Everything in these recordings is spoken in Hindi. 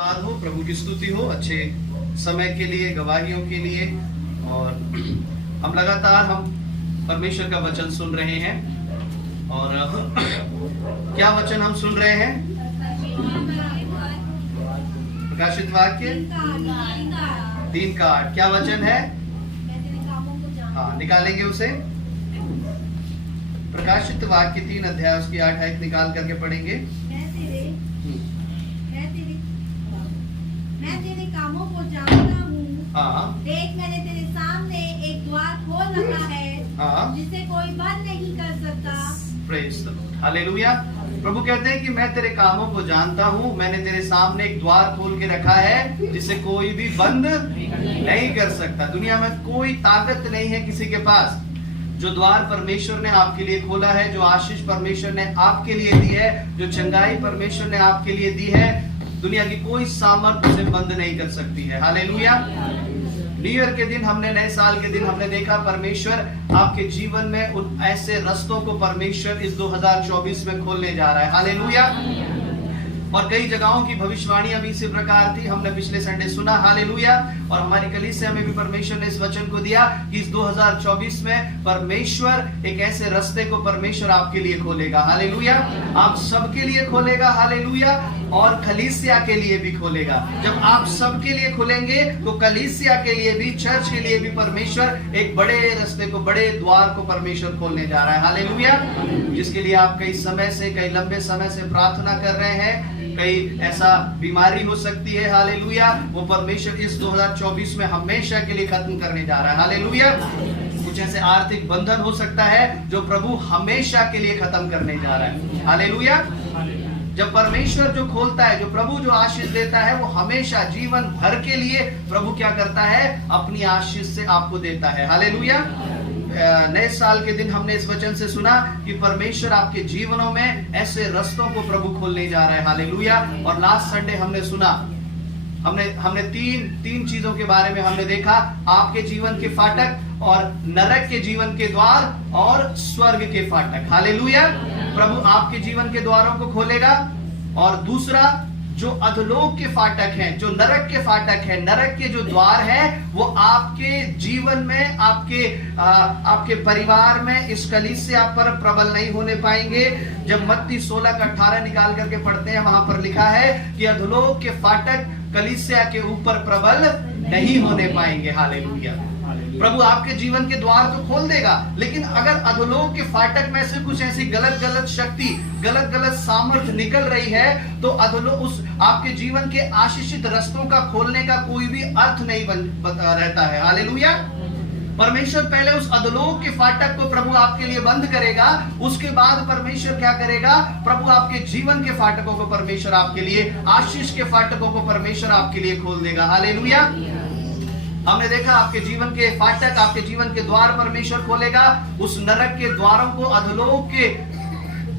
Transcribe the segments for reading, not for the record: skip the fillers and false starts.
धन्यवाद हो, प्रभु की स्तुति हो अच्छे समय के लिए, गवाहियों के लिए। और हम लगातार परमेश्वर का वचन सुन रहे हैं। और क्या वचन हम सुन रहे हैं? प्रकाशित वाक्य 3 का 8। क्या वचन है? हाँ, निकालेंगे उसे। प्रकाशित वाक्य 3 अध्याय उसकी 8 आयत निकाल करके पढ़ेंगे। मैं तेरे कामों को जानता हूँ। हाँ। देख, मैंने तेरे सामने एक द्वार खोल रखा है, हाँ। जिसे कोई बंद नहीं कर सकता। Praise the lord, hallelujah. प्रभु कहते हैं कि मैं तेरे कामों को जानता हूँ, मैंने तेरे सामने एक द्वार खोल के रखा है जिसे कोई भी बंद नहीं कर सकता। दुनिया में कोई ताकत नहीं है किसी के पास। जो द्वार परमेश्वर ने आपके लिए खोला है, जो आशीष परमेश्वर ने आपके लिए दी है, जो चंगाई परमेश्वर ने आपके लिए दी है, दुनिया की कोई सामर्थ उसे बंद नहीं कर सकती है। हालेलुया। न्यू ईयर के दिन हमने, नए साल के दिन हमने देखा परमेश्वर आपके जीवन में उन ऐसे रस्तों को परमेश्वर इस 2024 में खोलने जा रहा है। हालेलुया। और कई जगहों की भविष्यवाणी अभी इसी प्रकार थी, हमने पिछले संडे सुना। हालेलुया। और हमारी कलीसिया में भी परमेश्वर ने इस वचन को दिया कि इस 2024 में परमेश्वर एक ऐसे रास्ते को परमेश्वर आपके लिए खोलेगा। हालेलुया। आप सबके लिए खोलेगा। हालेलुया। और कलीसिया के लिए भी खोलेगा। जब आप सबके लिए खोलेंगे तो कलीसिया के लिए भी, चर्च के लिए भी परमेश्वर एक बड़े रास्ते को, बड़े द्वार को परमेश्वर खोलने जा रहा है। हालेलुया। जिसके लिए आप कई समय से, कई लंबे समय से प्रार्थना कर रहे हैं। कई ऐसा बीमारी हो सकती है, हालेलुया, वो परमेश्वर इस 2024 में हमेशा के लिए खत्म करने जा रहा है। हालेलुया। कुछ ऐसे आर्थिक बंधन हो सकता है जो प्रभु हमेशा के लिए खत्म करने जा रहा है। हालेलुया। जब परमेश्वर जो खोलता है, जो प्रभु जो आशीष देता है, वो हमेशा जीवन भर के लिए प्रभु क्या करता है? अपनी आशीष से आपको देता है। हालेलुया। नए साल के दिन हमने इस वचन से सुना कि परमेश्वर आपके जीवनों में ऐसे रास्तों को प्रभु खोलने जा रहा है। हालेलुया। और लास्ट संडे हमने सुना, हमने तीन चीजों के बारे में हमने देखा। आपके जीवन के फाटक, और नरक के जीवन के द्वार, और स्वर्ग के फाटक। हालेलुया। प्रभु आपके जीवन के द्वारों को खोलेगा। और दूसरा, जो अधोलोक के फाटक हैं, जो नरक के फाटक हैं, नरक के जो द्वार हैं, वो आपके जीवन में, आपके परिवार में, इस कलीसिया पर प्रबल नहीं होने पाएंगे। जब मत्ती 16 का 18 निकाल करके पढ़ते हैं, वहां पर लिखा है कि अधोलोक के फाटक कलीसिया के ऊपर प्रबल नहीं होने पाएंगे। हालेलुया। प्रभु आपके जीवन के द्वार तो खोल देगा, लेकिन अगर अधोलोक के फाटक में से कुछ ऐसी गलत शक्ति, गलत सामर्थ्य निकल रही है, तो अधोलोक, उस आपके जीवन के आशीषित रास्तों का खोलने का कोई भी अर्थ नहीं रहता है। हालेलुया। परमेश्वर पहले उस अधोलोक के फाटक को प्रभु आपके लिए बंद करेगा, उसके बाद परमेश्वर क्या करेगा? प्रभु आपके जीवन के फाटकों को परमेश्वर आपके लिए, आशीष के फाटकों को परमेश्वर आपके लिए खोल देगा। हालेलुया। हमने देखा आपके जीवन के फाटक, आपके जीवन के द्वार परमेश्वर खोलेगा। उस नरक के द्वारों को, अधोलोक के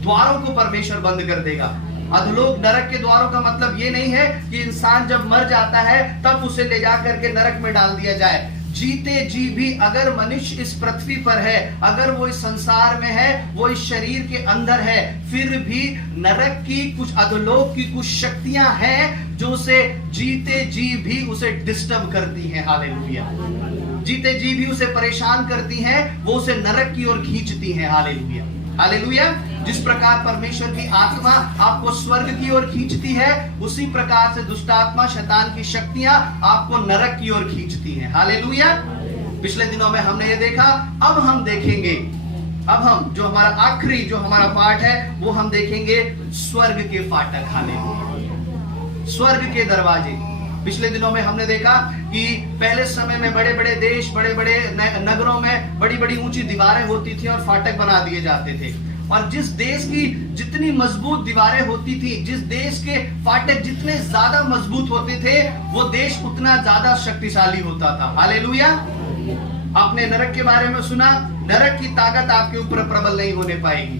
द्वारों को परमेश्वर बंद कर देगा। अधोलोक, नरक के द्वारों का मतलब ये नहीं है कि इंसान जब मर जाता है तब उसे ले जाकर के नरक में डाल दिया जाए। जीते जी भी अगर मनुष्य इस पृथ्वी पर है, अगर वो इस संसार में है, वो इस शरीर के अंदर है, फिर भी नरक की, कुछ अधोलोक की कुछ शक्तियां हैं जो उसे जीते जी भी उसे डिस्टर्ब करती हैं। हालेलुया। जीते जी भी उसे परेशान करती हैं, वो उसे नरक की ओर खींचती हैं। हालेलुया। हालेलुया। जिस प्रकार परमेश्वर की आत्मा आपको स्वर्ग की ओर खींचती है, उसी प्रकार से दुष्ट आत्मा, शैतान की शक्तियां आपको नरक की ओर खींचती हैं। हालेलुया। पिछले दिनों में हमने ये देखा। अब हम देखेंगे, अब हम जो हमारा आखिरी जो हमारा पाठ है, वो हम देखेंगे स्वर्ग के फाटक। हालेलुया। स्वर्ग के दरवाजे। पिछले दिनों में हमने देखा कि पहले समय में बड़े बड़े देश, बड़े बड़े नगरों में बड़ी बड़ी ऊंची दीवारें होती थी और फाटक बना दिए जाते थे। और जिस देश की जितनी मजबूत दीवारें होती थी, जिस देश के फाटक जितने ज्यादा मजबूत होते थे, वो देश उतना ज्यादा शक्तिशाली होता था। हालेलुया। आपने नरक के बारे में सुना। नरक की ताकत आपके ऊपर प्रबल नहीं होने पाएगी।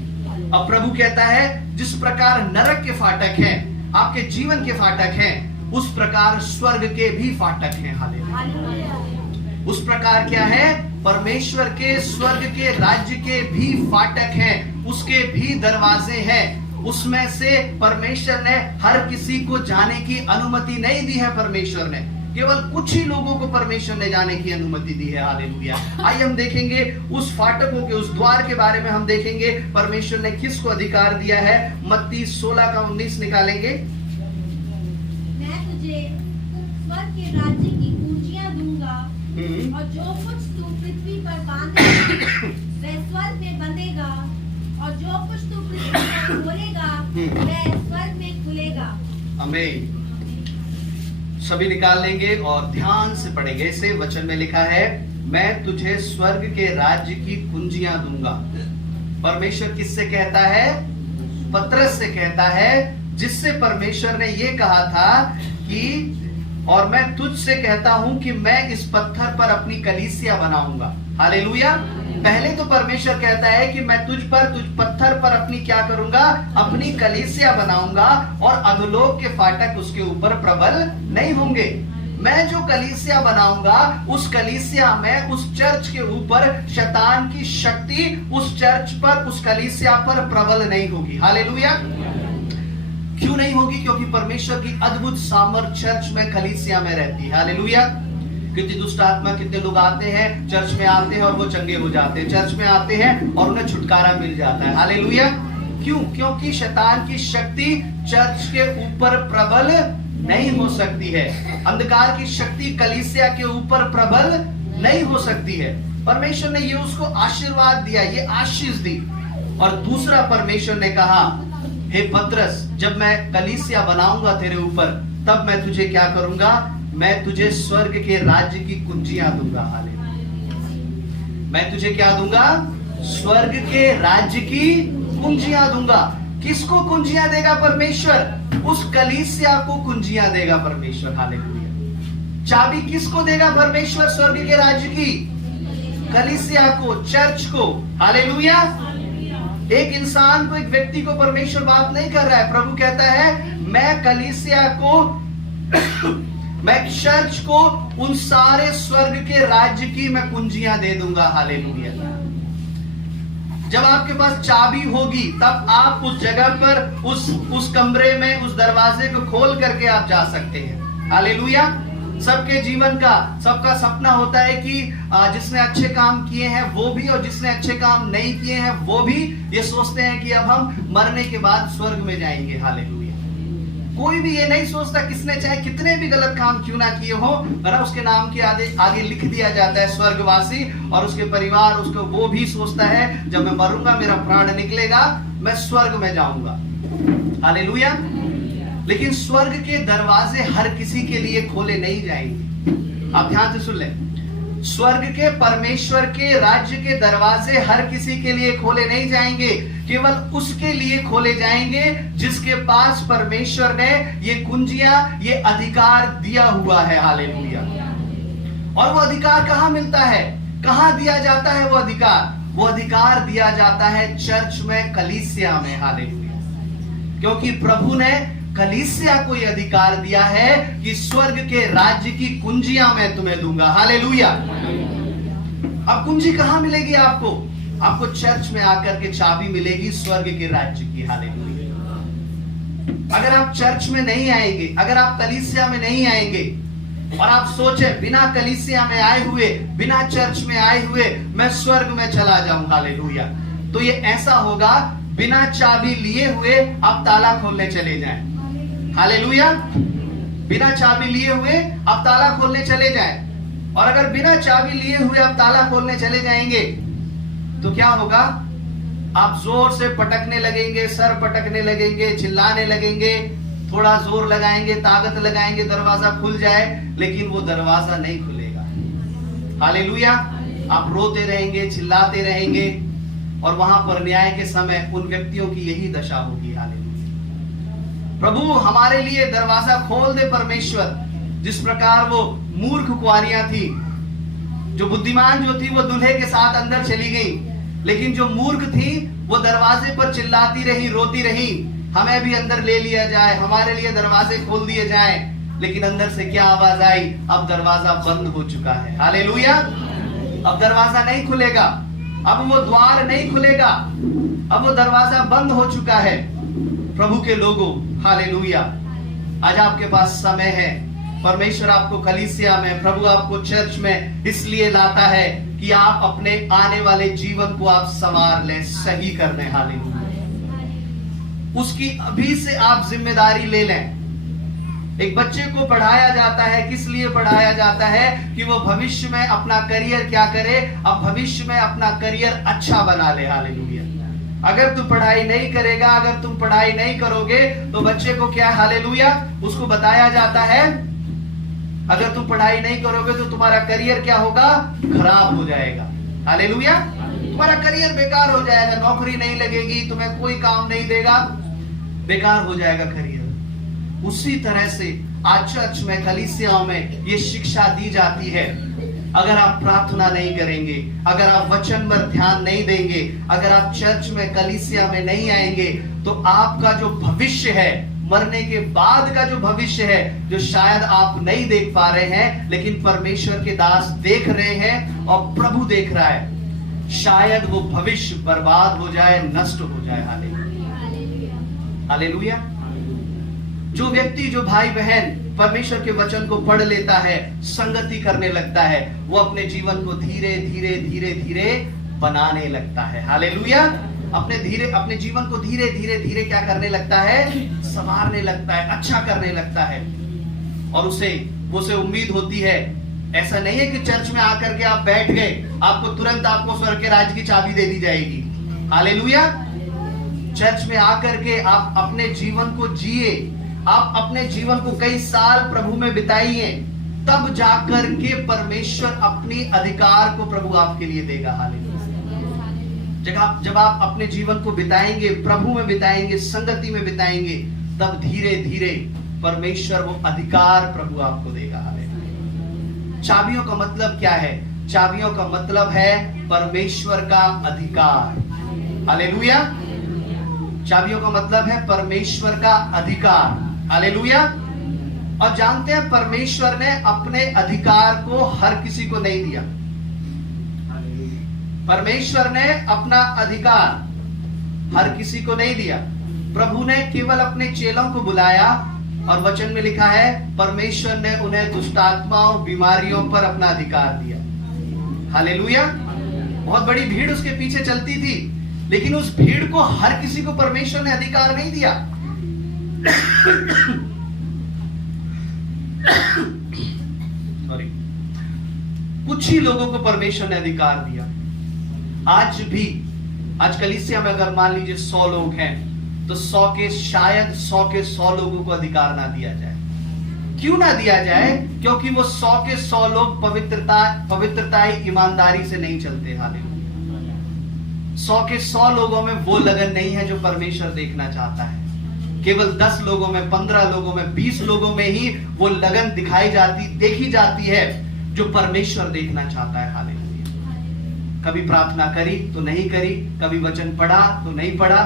अब प्रभु कहता है, जिस प्रकार नरक के फाटक हैं, आपके जीवन के फाटक हैं, उस प्रकार स्वर्ग के भी फाटक हैं। हालेलुया। उस प्रकार क्या है? परमेश्वर के, स्वर्ग के राज्य के भी फाटक हैं, उसके भी दरवाजे हैं। उसमें से परमेश्वर ने हर किसी को जाने की अनुमति नहीं दी है। परमेश्वर ने केवल कुछ ही लोगों को परमेश्वर ने जाने की अनुमति दी है। हालेलुया। आइए हम देखेंगे उस फाटकों के, उस द्वार के बारे में हम देखेंगे परमेश्वर ने किसको अधिकार दिया है। मत्ती 16:19 निकालेंगे। मैं तुझे स्वर्ग के राज्य की कुंजियां दूंगा और जो कुछ तू पृथ्वी पर बांधेगा वह स्वर्ग में बंधेगा और जो कुछ तू पृथ्वी पर खोलेगा वह स्वर्ग में खुलेगा। आमीन। सभी निकाल लेंगे और ध्यान से पढ़ेंगे। इसे वचन में लिखा है, मैं तुझे स्वर्ग के राज्य की कुंजियां दूंगा। परमेश्वर किससे कहता है? पतरस से कहता है, जिससे परमेश्वर ने यह कहा था कि और मैं तुझसे कहता हूं कि मैं इस पत्थर पर अपनी कलीसिया बनाऊंगा। हालेलुया। पहले तो परमेश्वर कहता है कि मैं तुझ पत्थर पर अपनी क्या करूंगा? अपनी कलीसिया बनाऊंगा और अधोलोक के फाटक उसके ऊपर प्रबल नहीं होंगे। मैं जो कलीसिया बनाऊंगा उस कलीसिया में, उस चर्च के ऊपर शैतान की शक्ति उस चर्च पर, उस कलीसिया पर प्रबल नहीं होगी। हालेलुया। क्यों नहीं होगी? क्योंकि परमेश्वर की अद्भुत सामर्थ चर्च में, कलीसिया में रहती है। हालेलुया। कितनी दुष्ट आत्मा, कितने लोग आते हैं चर्च में, आते हैं और वो चंगे हो जाते हैं, चर्च में आते हैं और उन्हें छुटकारा मिल जाता है। हालेलुया। क्यों? क्योंकि शैतान की शक्ति चर्च के ऊपर प्रबल नहीं हो सकती है। अंधकार की शक्ति कलीसिया के ऊपर प्रबल नहीं हो सकती है। परमेश्वर ने ये उसको आशीर्वाद दिया, ये आशीष दी। और दूसरा परमेश्वर ने कहा, हे पतरस, जब मैं कलीसिया बनाऊंगा तेरे ऊपर, तब मैं तुझे क्या करूंगा? मैं तुझे स्वर्ग के राज्य की कुंजियां दूंगा। हालेलुया। मैं तुझे क्या दूंगा? स्वर्ग के राज्य की कुंजियां दूंगा। किसको कुंजियां देगा परमेश्वर? उस कलीसिया को कुंजियां देगा परमेश्वर। हालेलुया। चाबी किसको देगा परमेश्वर स्वर्ग के राज्य की? कलीसिया को, चर्च को। हालेलुया। एक इंसान को, एक व्यक्ति को परमेश्वर बात नहीं कर रहा है। प्रभु कहता है, मैं कलीसिया को मैं चर्च को उन सारे स्वर्ग के राज्य की मैं कुंजियां दे दूंगा। हालेलुया। जब आपके पास चाबी होगी तब आप उस जगह पर, उस कमरे में, उस दरवाजे को खोल करके आप जा सकते हैं। हालेलुया। सबके जीवन का, सबका सपना होता है कि जिसने अच्छे काम किए हैं वो भी, और जिसने अच्छे काम नहीं किए हैं वो भी, ये सोचते हैं कि अब हम मरने के बाद स्वर्ग में जाएंगे। हालेलुया। कोई भी ये नहीं सोचता, किसने चाहे कितने भी गलत काम क्यों ना किए हो, उसके नाम के आगे लिख दिया जाता है स्वर्गवासी, और उसके परिवार उसको, वो भी सोचता है जब मैं मरूंगा, मेरा प्राण निकलेगा, मैं स्वर्ग में जाऊंगा। हालेलुया। लेकिन स्वर्ग के दरवाजे हर किसी के लिए खोले नहीं जाएंगे। आप ध्यान से सुन लें, स्वर्ग के, परमेश्वर के राज्य के दरवाजे हर किसी के लिए खोले नहीं जाएंगे। केवल उसके लिए खोले जाएंगे जिसके पास परमेश्वर ने ये कुंजियां, ये अधिकार दिया हुआ है। हालेलुया। और वो अधिकार कहां मिलता है? कहां दिया जाता है वो अधिकार? वो अधिकार दिया जाता है चर्च में, कलीसिया में। हालेलुया। क्योंकि प्रभु ने कलीसिया को यह अधिकार दिया है कि स्वर्ग के राज्य की कुंजियां मैं तुम्हें दूंगा। हालेलुया। अब कुंजी कहां मिलेगी आपको? आपको चर्च में आकर के चाबी मिलेगी स्वर्ग के राज्य की। हालेलुया। अगर आप चर्च में नहीं आएंगे, अगर आप कलीसिया में नहीं आएंगे और आप सोचे बिना कलीसिया में आए हुए, बिना चर्च में आए हुए मैं स्वर्ग में चला जाऊं, हालेलुया, तो ये ऐसा होगा, बिना चाबी लिए हुए आप ताला खोलने चले जाएं। हालेलुया। बिना चाबी लिए हुए आप ताला खोलने चले जाएं। और अगर बिना चाबी लिए हुए आप ताला खोलने चले जाएंगे तो क्या होगा? आप जोर से पटकने लगेंगे, सर पटकने लगेंगे, चिल्लाने लगेंगे, थोड़ा जोर लगाएंगे, ताकत लगाएंगे, दरवाजा खुल जाए, लेकिन वो दरवाजा नहीं खुलेगा। हालेलुया। आप रोते रहेंगे, चिल्लाते रहेंगे, और वहां पर न्याय के समय उन व्यक्तियों की यही दशा होगी। हालेलुया। प्रभु हमारे लिए दरवाजा खोल दे परमेश्वर। जिस प्रकार वो मूर्ख कुंवारियां थी, जो बुद्धिमान जो थी वो दूल्हे के साथ अंदर चली गई, लेकिन जो मूर्ख थी वो दरवाजे पर चिल्लाती रही, रोती रही, हमें भी अंदर ले लिया जाए, हमारे लिए दरवाजे खोल दिए जाए। लेकिन अंदर से क्या आवाज आई? अब दरवाजा बंद हो चुका है। हालेलुया। अब दरवाजा नहीं खुलेगा, अब वो द्वार नहीं खुलेगा, अब वो दरवाजा बंद हो चुका है। प्रभु के लोगों, हालेलुया, आज आपके पास समय है। परमेश्वर आपको कलीसिया में, प्रभु आपको चर्च में इसलिए लाता है कि आप अपने आने वाले जीवन को आप संवार लें, सही कर लें, हालेलुया। उसकी अभी से आप जिम्मेदारी ले लें। एक बच्चे को पढ़ाया जाता है, किस लिए पढ़ाया जाता है? कि वो भविष्य में अपना करियर क्या करे, अब भविष्य में अपना करियर अच्छा बना ले, हालेलुया। अगर तू पढ़ाई नहीं करेगा, अगर तुम पढ़ाई नहीं करोगे तो बच्चे को क्या, हालेलुया, उसको बताया जाता है अगर तुम पढ़ाई नहीं करोगे तो तुम्हारा करियर क्या होगा, खराब हो जाएगा, हालेलुया। तुम्हारा करियर बेकार हो जाएगा, नौकरी नहीं लगेगी, तुम्हें कोई काम नहीं देगा, बेकार हो जाएगा करियर। उसी तरह से आज चर्च में, कलीसियाओं में ये शिक्षा दी जाती है। अगर आप प्रार्थना नहीं करेंगे, अगर आप वचन पर ध्यान नहीं देंगे, अगर आप चर्च में, कलीसिया में नहीं आएंगे, तो आपका जो भविष्य है, मरने के बाद का जो भविष्य है, जो शायद आप नहीं देख पा रहे हैं, लेकिन परमेश्वर के दास देख रहे हैं और प्रभु देख रहा है, शायद वो भविष्य बर्बाद हो जाए, नष्ट हो जाए, हालेलुया, हालेलुया। जो व्यक्ति, जो भाई बहन परमेश्वर के वचन को पढ़ लेता है, संगति करने लगता है, वो अपने जीवन को धीरे धीरे धीरे धीरे बनाने लगता है, हालेलुया। अपने जीवन को धीरे धीरे धीरे क्या करने लगता है, संवारने लगता है, अच्छा करने लगता है। और उसे उम्मीद होती है, ऐसा नहीं है कि चर्च में आकर के आप बैठ गए, आपको तुरंत आपको स्वर्ग के राज्य की चाबी दे दी जाएगी, हालेलुया। चर्च में आकर के आप अपने जीवन को जिए, आप अपने जीवन को कई साल प्रभु में बिताइए, तब जाकर के परमेश्वर अपनी अधिकार को प्रभु आपके लिए देगा, हालेलुया। जब आप अपने जीवन को बिताएंगे, प्रभु में बिताएंगे, संगति में बिताएंगे, तब धीरे धीरे परमेश्वर वो अधिकार प्रभु आपको देगा, हालेलुया। चाबियों का मतलब क्या है? चाबियों का मतलब है परमेश्वर का अधिकार, हालेलुया। चाबियों का मतलब है परमेश्वर का अधिकार, हालेलुया। और जानते हैं, परमेश्वर ने अपने अधिकार को हर किसी को नहीं दिया। परमेश्वर ने अपना अधिकार हर किसी को नहीं दिया। प्रभु ने केवल अपने चेलों को बुलाया, और वचन में लिखा है परमेश्वर ने उन्हें दुष्टात्माओं, बीमारियों पर अपना अधिकार दिया, हालेलुया। बहुत बड़ी भीड़ उसके पीछे चलती थी, लेकिन उस भीड़ को हर किसी को परमेश्वर ने अधिकार नहीं दिया। सॉरी, कुछ ही लोगों को परमेश्वर ने अधिकार दिया। आज कलीसिया में अगर मान लीजिए 100 लोग हैं, तो 100 के 100 लोगों को अधिकार ना दिया जाए। क्यों ना दिया जाए? क्योंकि वो 100 के 100 लोग पवित्रता ईमानदारी से नहीं चलते, हालेलुया। 100 के 100 लोगों में वो लगन नहीं है जो परमेश्वर देखना चाहता है। केवल 10 लोगों में, 15 लोगों में, 20 लोगों में ही वो लगन देखी जाती है जो परमेश्वर देखना चाहता है, हालेलुया। कभी प्रार्थना करी तो नहीं करी, कभी वचन पढ़ा तो नहीं पढ़ा,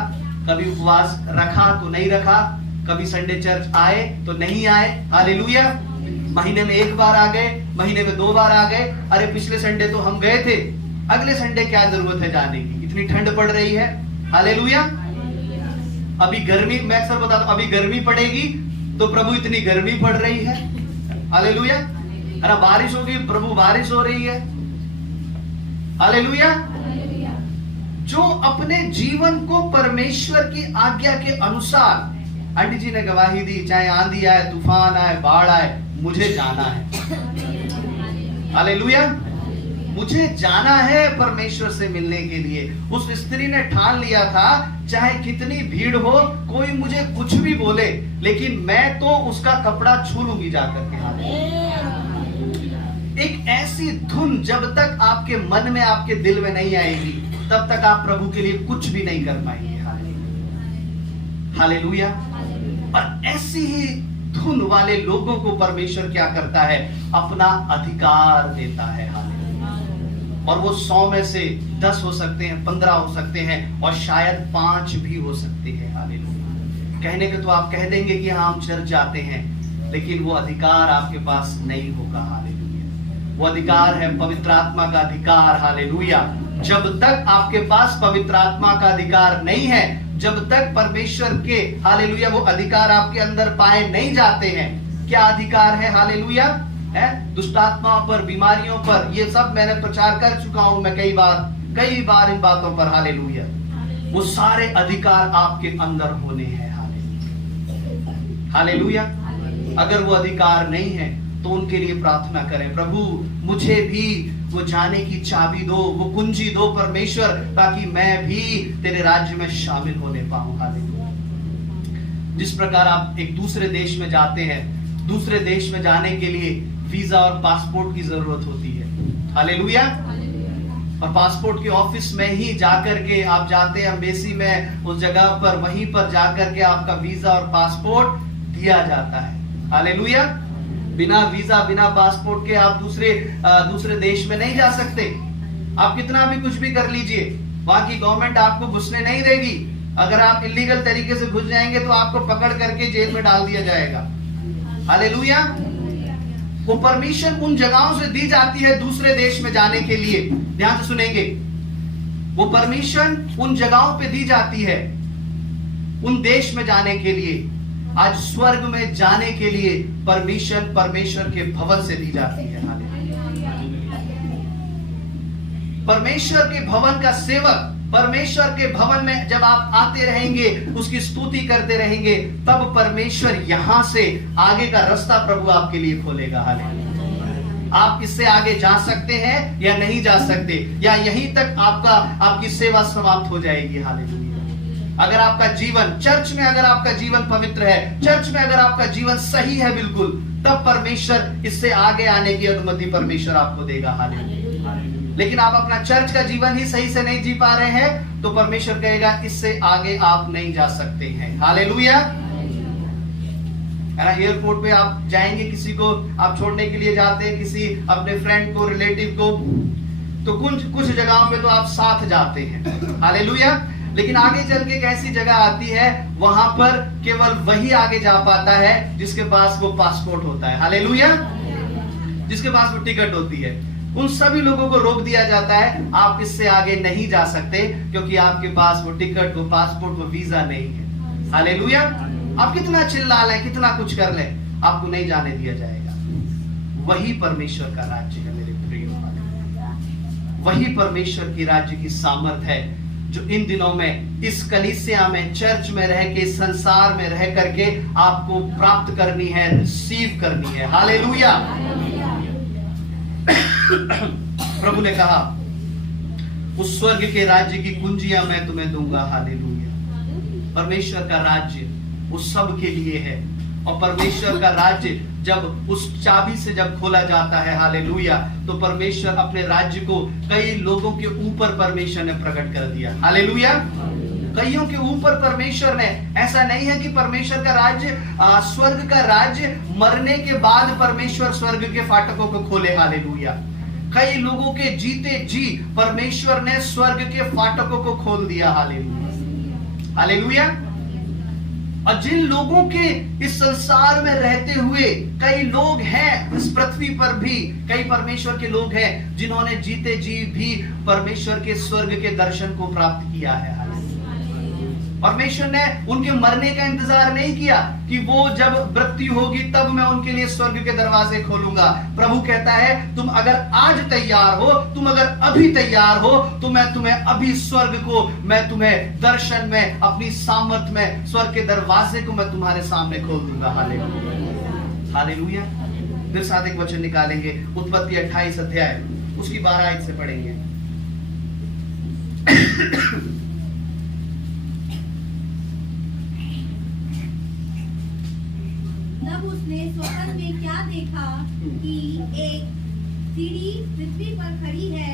कभी उपवास रखा तो नहीं रखा, कभी संडे चर्च आए तो नहीं आए, हालेलुया। महीने में 1 बार आ गए, महीने में 2 बार आ गए। अरे पिछले संडे तो हम गए थे, अगले संडे क्या जरूरत है जाने की, इतनी ठंड पड़ रही है, हालेलुया। अभी गर्मी, मैं अक्सर बताता हूं, अभी गर्मी पड़ेगी तो प्रभु इतनी गर्मी पड़ रही है, हालेलुया। अरे बारिश होगी, प्रभु बारिश हो रही है, हालेलुया। जो अपने जीवन को परमेश्वर की आज्ञा के अनुसार, आंटी जी ने गवाही दी, चाहे आंधी आए, तूफान आए, बाढ़ आए, मुझे जाना है, हालेलुया। मुझे जाना है परमेश्वर से मिलने के लिए। उस स्त्री ने ठान लिया था, चाहे कितनी भीड़ हो, कोई मुझे कुछ भी बोले, लेकिन मैं तो उसका कपड़ा छू लूंगी जाकर के, हालेलुया। एक ऐसी धुन जब तक आपके मन में, आपके दिल में नहीं आएगी, तब तक आप प्रभु के लिए कुछ भी नहीं कर पाएंगे, हालेलुया। और ऐसी ही धुन वाले लोगों को परमेश्वर क्या करता है, अपना अधिकार देता है, हालेलुया। और वो 100 में से 10 हो सकते हैं, 15 हो सकते हैं, और शायद 5 भी हो सकते हैं, हालेलुया। कहने के तो आप कह देंगे कि हाँ हम चर्च जाते हैं, लेकिन वो अधिकार आपके पास नहीं होगा, हालेलुया। वो अधिकार है पवित्र आत्मा का अधिकार, हालेलुया। जब तक आपके पास पवित्र आत्मा का अधिकार नहीं है, जब तक परमेश्वर के हालेलुया वो अधिकार आपके अंदर पाए नहीं जाते हैं। क्या अधिकार है? हालेलुया है दुष्टात्माओं पर, बीमारियों पर, ये सब मैंने प्रचार कर चुका हूं मैं कई बार इन बातों पर। हालेलुया वो सारे अधिकार आपके अंदर होने हैं। हालेलुया अगर वो अधिकार नहीं है तो उनके लिए प्रार्थना करें, प्रभु मुझे भी वो जाने की चाबी दो, वो कुंजी दो परमेश्वर, ताकि मैं भी तेरे राज्य में शामिल होने पाऊं। हालेलुया जिस प्रकार आप एक दूसरे देश में जाते हैं, दूसरे देश में जाने के लिए वीजा और पासपोर्ट की जरूरत होती है। हालेलुया और पासपोर्ट के ऑफिस में ही जाकर के आप जाते हैं, एम्बेसी में, उस जगह पर, वहीं पर जाकर के आपका वीजा और पासपोर्ट दिया जाता है। हालेलुया बिना वीजा बिना पासपोर्ट के आप दूसरे देश में नहीं जा सकते। आप कितना भी कुछ भी कर लीजिए, वहां की गवर्नमेंट आपको घुसने नहीं देगी। अगर आप इलीगल तरीके से घुस जाएंगे तो आपको पकड़ करके जेल में डाल दिया जाएगा। हालेलुया वो परमिशन उन जगहों से दी जाती है दूसरे देश में जाने के लिए। ध्यान से सुनेंगे, वो परमिशन उन जगहों पे दी जाती है उन देश में जाने के लिए। आज स्वर्ग में जाने के लिए परमिशन परमेश्वर के भवन से दी जाती है। परमेश्वर के भवन का सेवक, परमेश्वर के भवन में जब आप आते रहेंगे, उसकी स्तुति करते रहेंगे, तब परमेश्वर यहां से आगे का रास्ता प्रभु आपके लिए खोलेगा। हालेलुया आप इससे आगे जा सकते हैं या नहीं जा सकते, या यहीं तक आपकी सेवा समाप्त हो जाएगी। हालेलुया अगर आपका जीवन चर्च में, अगर आपका जीवन पवित्र है, चर्च में अगर आपका जीवन सही है बिल्कुल, तब परमेश्वर इससे आगे आने की अनुमति परमेश्वर आपको देगा। हालेलुया लेकिन आप अपना चर्च का जीवन ही सही से नहीं जी पा रहे हैं तो परमेश्वर कहेगा इससे आगे आप नहीं जा सकते हैं। हालेलुया एयरपोर्ट पे आप जाएंगे, किसी को आप छोड़ने के लिए जाते हैं, किसी अपने फ्रेंड को, रिलेटिव को, तो कुछ जगहों पे तो आप साथ जाते हैं। हालेलुया लेकिन आगे चल के एक ऐसी जगह आती है, वहां पर केवल वही आगे जा पाता है जिसके पास वो पासपोर्ट होता है। हालेलुया जिसके पास वो टिकट होती है। उन सभी लोगों को रोक दिया जाता है, आप इससे आगे नहीं जा सकते क्योंकि आपके पास वो टिकट, वो पासपोर्ट, वो वीजा नहीं है। हालेलुया आप कितना चिल्ला लें, कितना कुछ कर लें, आपको नहीं जाने दिया जाएगा। वही परमेश्वर का राज्य है मेरे प्रिय वाले, वही परमेश्वर की राज्य की सामर्थ है जो इन दिनों में इस कलीसिया में, चर्च में रह के, संसार में रह करके आपको प्राप्त करनी है, रिसीव करनी है। हालेलुया प्रभु ने कहा उस स्वर्ग के राज्य की कुंजियां मैं तुम्हें दूंगा। हालेलुया परमेश्वर का राज्य वो सब के लिए है, और परमेश्वर का राज्य जब उस चाबी से जब खोला जाता है, हालेलुया, तो परमेश्वर अपने राज्य को कई लोगों के ऊपर परमेश्वर ने प्रकट कर दिया। हालेलुया कईयों के ऊपर परमेश्वर ने, ऐसा नहीं है कि परमेश्वर का राज्य, स्वर्ग का राज्य मरने के बाद परमेश्वर स्वर्ग के फाटकों को खोले। हालेलुया कई लोगों के जीते जी परमेश्वर ने स्वर्ग के फाटकों को खोल दिया। हालेलुया हालेलुया और जिन लोगों के इस संसार में रहते हुए कई लोग हैं, इस पृथ्वी पर भी कई परमेश्वर के लोग हैं जिन्होंने जीते जी भी परमेश्वर के स्वर्ग के दर्शन को प्राप्त किया है। परमेश्वर ने उनके मरने का इंतजार नहीं किया कि वो जब मृत्यु होगी तब मैं उनके लिए स्वर्ग के दरवाजे खोलूंगा। प्रभु कहता है तुम अगर आज तैयार हो, तुम अगर अभी तैयार हो, तो मैं तुम्हें अभी स्वर्ग को, मैं तुम्हें दर्शन में, अपनी सामर्थ में स्वर्ग के दरवाजे को मैं तुम्हारे सामने खोल दूंगा। हालेलुया हालेलुया फिर साथ एक वचन निकालेंगे, उत्पत्ति 28 अध्याय उसकी 12 आयत से पढ़ेंगे। उसने स्वप्न में क्या देखा कि एक सीढ़ी पृथ्वी पर खड़ी है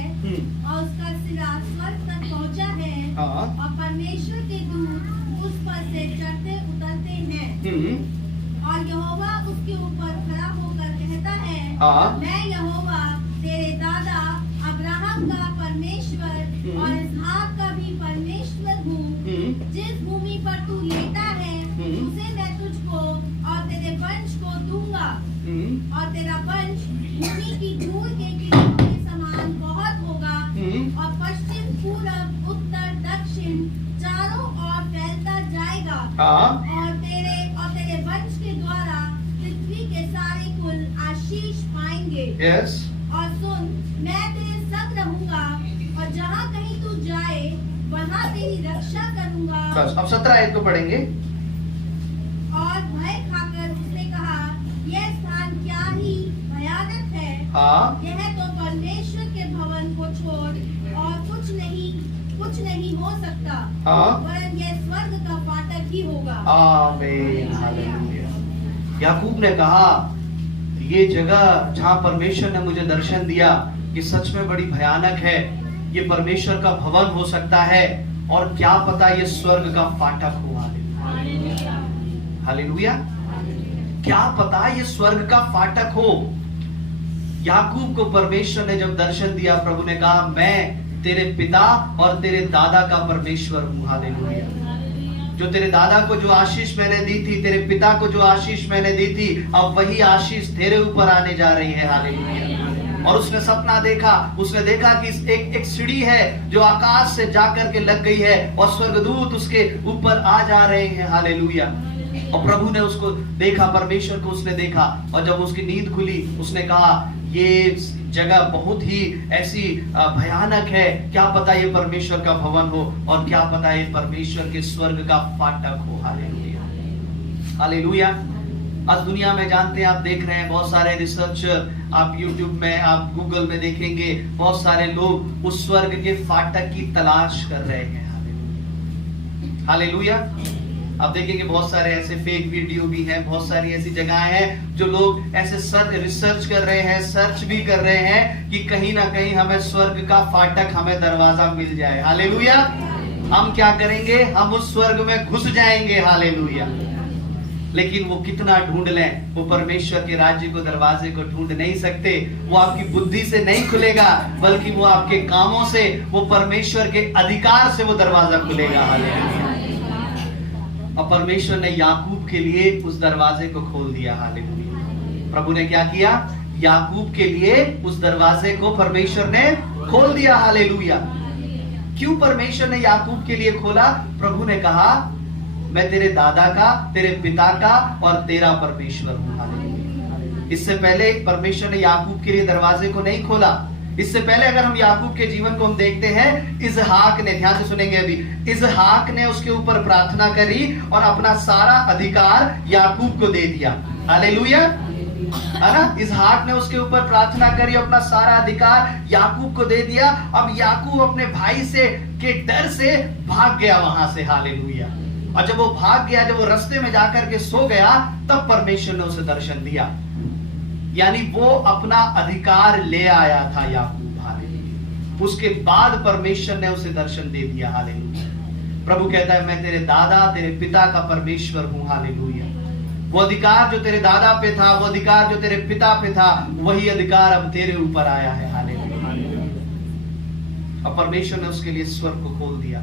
और उसका सिरा स्वर्ग तक पहुंचा है और परमेश्वर के दूत उस पर से चढ़ते उतरते हैं और यहोवा उसके ऊपर खड़ा होकर कहता है मैं यहोवा तेरे दादा अब्राहम का परमेश्वर और इसहाक का भी परमेश्वर हूँ। जिस भूमि पर तू लेटा है उसे मैं तुझको और तेरे वंश को दूंगा और तेरा वंश भूमि की धूल के कीड़ों के समान बहुत होगा और पश्चिम, पूरब, उत्तर, दक्षिण चारों ओर फैल यस, और सुन, मैं तेरे संग रहूंगा, और जहाँ कहीं तू जाए वहाँ तेरी रक्षा करूंगा। बस अब 17 आयत को पढ़ेंगे। और भय खाकर उसने कहा, यह स्थान क्या ही भयानक है। हाँ, यह तो परमेश्वर के भवन को छोड़ और कुछ नहीं हो सकता, हाँ, वरन यह स्वर्ग का फाटक ही होगा। आमीन, हालेलुया। याकूब ने कहा, ये जगह जहां परमेश्वर ने मुझे दर्शन दिया, ये सच में बड़ी भयानक है। ये परमेश्वर का भवन हो सकता है, और क्या पता ये स्वर्ग का फाटक हो। Hallelujah, hallelujah. क्या पता ये स्वर्ग का फाटक हो। याकूब को परमेश्वर ने जब दर्शन दिया, प्रभु ने कहा, मैं तेरे पिता और तेरे दादा का परमेश्वर हूं। हालेलुया। जो तेरे दादा को जो आशीष मैंने दी थी, तेरे पिता को जो आशीष मैंने दी थी, अब वही आशीष तेरे ऊपर आने जा रही है। हालेलुया। और उसने सपना देखा, उसने देखा कि एक सीढ़ी है जो आकाश से जाकर के लग गई है, और स्वर्गदूत उसके ऊपर आ जा रहे हैं। हालेलुया। और प्रभु ने उसको देखा, परमेश्वर को उसने देखा, और जब उसकी नींद खुली, उसने कहा, ये जगह बहुत ही ऐसी भयानक है, क्या पता ये परमेश्वर का भवन हो, और क्या पता ये परमेश्वर के स्वर्ग का फाटक हो। Hallelujah, hallelujah. आज दुनिया में जानते हैं, आप देख रहे हैं बहुत सारे रिसर्च, आप YouTube में, आप गूगल में देखेंगे, बहुत सारे लोग उस स्वर्ग के फाटक की तलाश कर रहे हैं। Hallelujah, hallelujah. आप देखेंगे बहुत सारे ऐसे फेक वीडियो भी हैं, बहुत सारी ऐसी जगहें हैं जो लोग ऐसे रिसर्च कर रहे हैं, सर्च भी कर रहे हैं कि कहीं ना कहीं हमें स्वर्ग का फाटक, हमें दरवाजा मिल जाए। हालेलुया। हम क्या करेंगे? हम उस स्वर्ग में घुस जाएंगे। हालेलुया। लेकिन वो कितना ढूंढ लें, वो परमेश्वर के राज्य को, दरवाजे को ढूंढ नहीं सकते। वो आपकी बुद्धि से नहीं खुलेगा, बल्कि वो आपके कामों से, वो परमेश्वर के अधिकार से वो दरवाजा खुलेगा। हालेलुया। और परमेश्वर ने याकूब के लिए उस दरवाजे को खोल दिया। हालेलुया। प्रभु ने क्या किया? याकूब के लिए उस दरवाजे को परमेश्वर ने खोल दिया। हालेलुया। क्यों परमेश्वर ने याकूब के लिए खोला? प्रभु ने कहा, मैं तेरे दादा का, तेरे पिता का और तेरा परमेश्वर हूं। हालेलुया। इससे पहले परमेश्वर ने याकूब के लिए दरवाजे को नहीं खोला। इससे पहले अगर हम याकूब के जीवन को हम देखते हैं, इसहाक ने, ध्यान से सुनेंगे अभी, इसहाक ने उसके ऊपर प्रार्थना करी और अपना सारा अधिकार याकूब को दे दिया। हालेलुया, है ना? इसहाक ने उसके ऊपर प्रार्थना करी, अपना सारा अधिकार याकूब को दे दिया। अब याकूब अपने भाई से के डर से भाग गया वहां से। हालेलुया। और जब वो भाग गया, जब वो रास्ते में जाकर के सो गया, तब परमेश्वर ने उसे दर्शन दिया। यानी वो अपना अधिकार ले आया था याकूब। हालेलुया। उसके बाद परमेश्वर ने उसे दर्शन दे दिया। हालेलुया। प्रभु कहता है, मैं तेरे दादा, तेरे पिता का परमेश्वर हूं। हालेलुया। वो अधिकार जो तेरे दादा पे था, वो अधिकार जो तेरे पिता पे था, वही अधिकार अब तेरे ऊपर आया है। हालेलुया। अब परमेश्वर ने उसके लिए स्वर्ग को खोल दिया।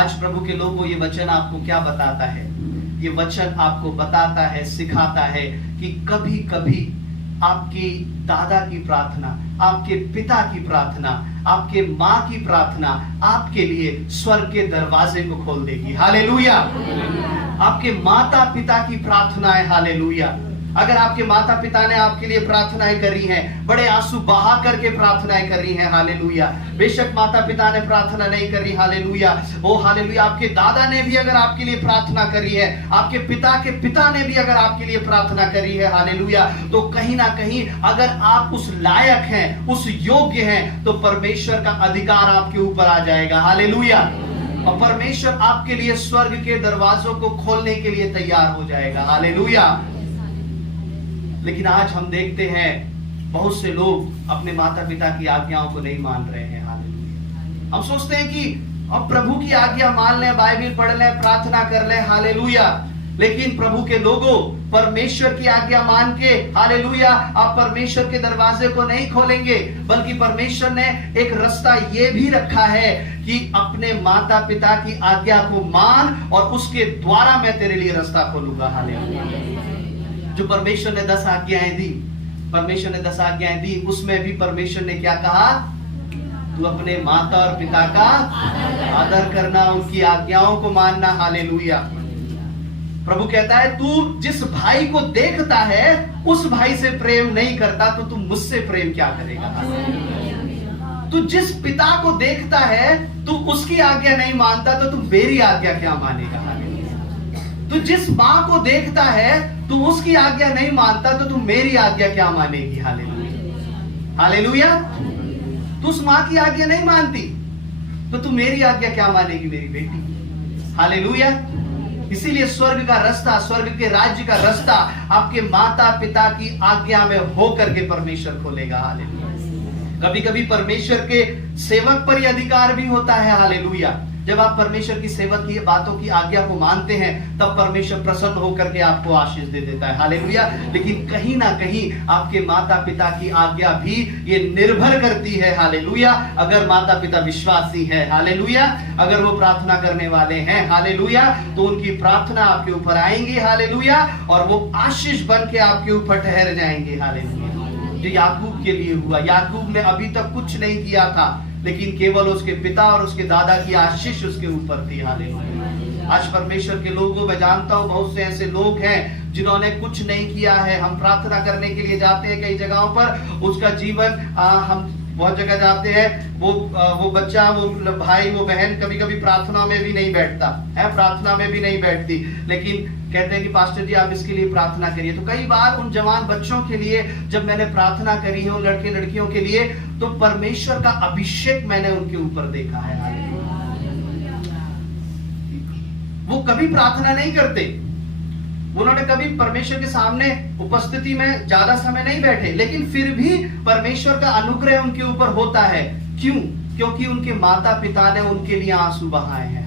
आज प्रभु के लोगों, ये वचन आपको क्या बताता है? ये वचन आपको बताता है, सिखाता है कि कभी कभी आपकी दादा की प्रार्थना, आपके पिता की प्रार्थना, आपके माँ की प्रार्थना आपके लिए स्वर्ग के दरवाजे को खोल देगी। हालेलुया। आपके माता पिता की प्रार्थनाएं, हालेलुया, अगर आपके माता पिता ने आपके लिए प्रार्थनाएं करी हैं, बड़े आंसू बहा करके प्रार्थनाएं करी हैं, हालेलुया, बेशक माता पिता ने प्रार्थना नहीं करी, हालेलुया, ओ हालेलुया, आपके दादा ने भी अगर आपके लिए प्रार्थना करी है, आपके पिता के पिता ने भी अगर आपके लिए प्रार्थना करी है, हालेलुया, तो कहीं ना कहीं अगर आप उस लायक हैं, उस योग्य हैं, तो परमेश्वर का अधिकार आपके ऊपर आ जाएगा। हालेलुया। और परमेश्वर आपके लिए स्वर्ग के दरवाजों को खोलने के लिए तैयार हो जाएगा। हालेलुया। लेकिन आज हम देखते हैं बहुत से लोग अपने माता पिता की आज्ञाओं को नहीं मान रहे हैं। हालेलुया। हम सोचते हैं कि अब प्रभु की आज्ञा मान लें, बाइबल पढ़ लें, प्रार्थना कर लें, हालेलुया, लेकिन प्रभु के लोगों, परमेश्वर की आज्ञा मान के, हालेलुया, आप परमेश्वर के दरवाजे को नहीं खोलेंगे, बल्कि परमेश्वर ने एक रास्ता ये भी रखा है कि अपने माता पिता की आज्ञा को मान और उसके द्वारा मैं तेरे लिए रास्ता खोलूंगा। हालेलुया। जो परमेश्वर ने 10 आज्ञाएं दी, परमेश्वर ने 10 आज्ञाएं दी, उसमें भी परमेश्वर ने क्या कहा? तू अपने माता और पिता का आदर करना, उनकी आज्ञाओं को मानना। हालेलुया। प्रभु कहता है, तू जिस भाई को देखता है उस भाई से प्रेम नहीं करता तो तू मुझसे प्रेम क्या करेगा? तू जिस पिता को देखता है तू उसकी आज्ञा नहीं मानता तो तू मेरी आज्ञा क्या मानेगा? तू जिस मां को देखता है तू उसकी आज्ञा नहीं मानता तो तू मेरी आज्ञा क्या मानेगी? Hallelujah, hallelujah. तू उस मां की आज्ञा नहीं मानती तो तू मेरी आज्ञा क्या मानेगी मेरी बेटी? हालेलुया। इसीलिए स्वर्ग का रास्ता, स्वर्ग के राज्य का रास्ता आपके माता पिता की आज्ञा में होकर के परमेश्वर खोलेगा। हालेलुया। कभी कभी परमेश्वर के सेवक पर यह अधिकार भी होता है। हालेलुया। जब आप परमेश्वर की सेवक की बातों की आज्ञा को मानते हैं तब परमेश्वर प्रसन्न होकर के आपको आशीष दे देता है। हालेलुया। लेकिन कहीं ना कहीं आपके माता पिता की आज्ञा भी ये निर्भर करती है। हालेलुया। अगर माता पिता विश्वासी है, हालेलुया, अगर वो प्रार्थना करने वाले हैं, हालेलुया, तो उनकी प्रार्थना आपके ऊपर आएंगी। हालेलुया। और वो आशीष बन के आपके ऊपर ठहर जाएंगे। हालेलुया। जो याकूब के लिए हुआ, याकूब ने अभी तक कुछ नहीं किया था लेकिन केवल उसके पिता और उसके दादा की आशीष उसके ऊपर थी। हालेलुया। आज परमेश्वर के लोगों, मैं जानता हूं बहुत से ऐसे लोग हैं जिन्होंने कुछ नहीं किया है। हम प्रार्थना करने के लिए जाते हैं कई जगहों पर, उसका जीवन हम बहुत जगह जाते हैं, वो बच्चा, वो भाई, वो बहन कभी कभी प्रार्थना में भी नहीं बैठता है, प्रार्थना में भी नहीं बैठती, लेकिन कहते हैं कि पास्टर जी आप इसके लिए प्रार्थना करिए। तो कई बार उन जवान बच्चों के लिए जब मैंने प्रार्थना करी है, उन लड़के लड़कियों के लिए, तो परमेश्वर का अभिषेक मैंने उनके ऊपर देखा है। वो कभी प्रार्थना नहीं करते, उन्होंने कभी परमेश्वर के सामने उपस्थिति में ज्यादा समय नहीं बैठे, लेकिन फिर भी परमेश्वर का अनुग्रह उनके ऊपर होता है। क्यों? क्योंकि उनके माता पिता ने उनके लिए आंसू बहाए हैं।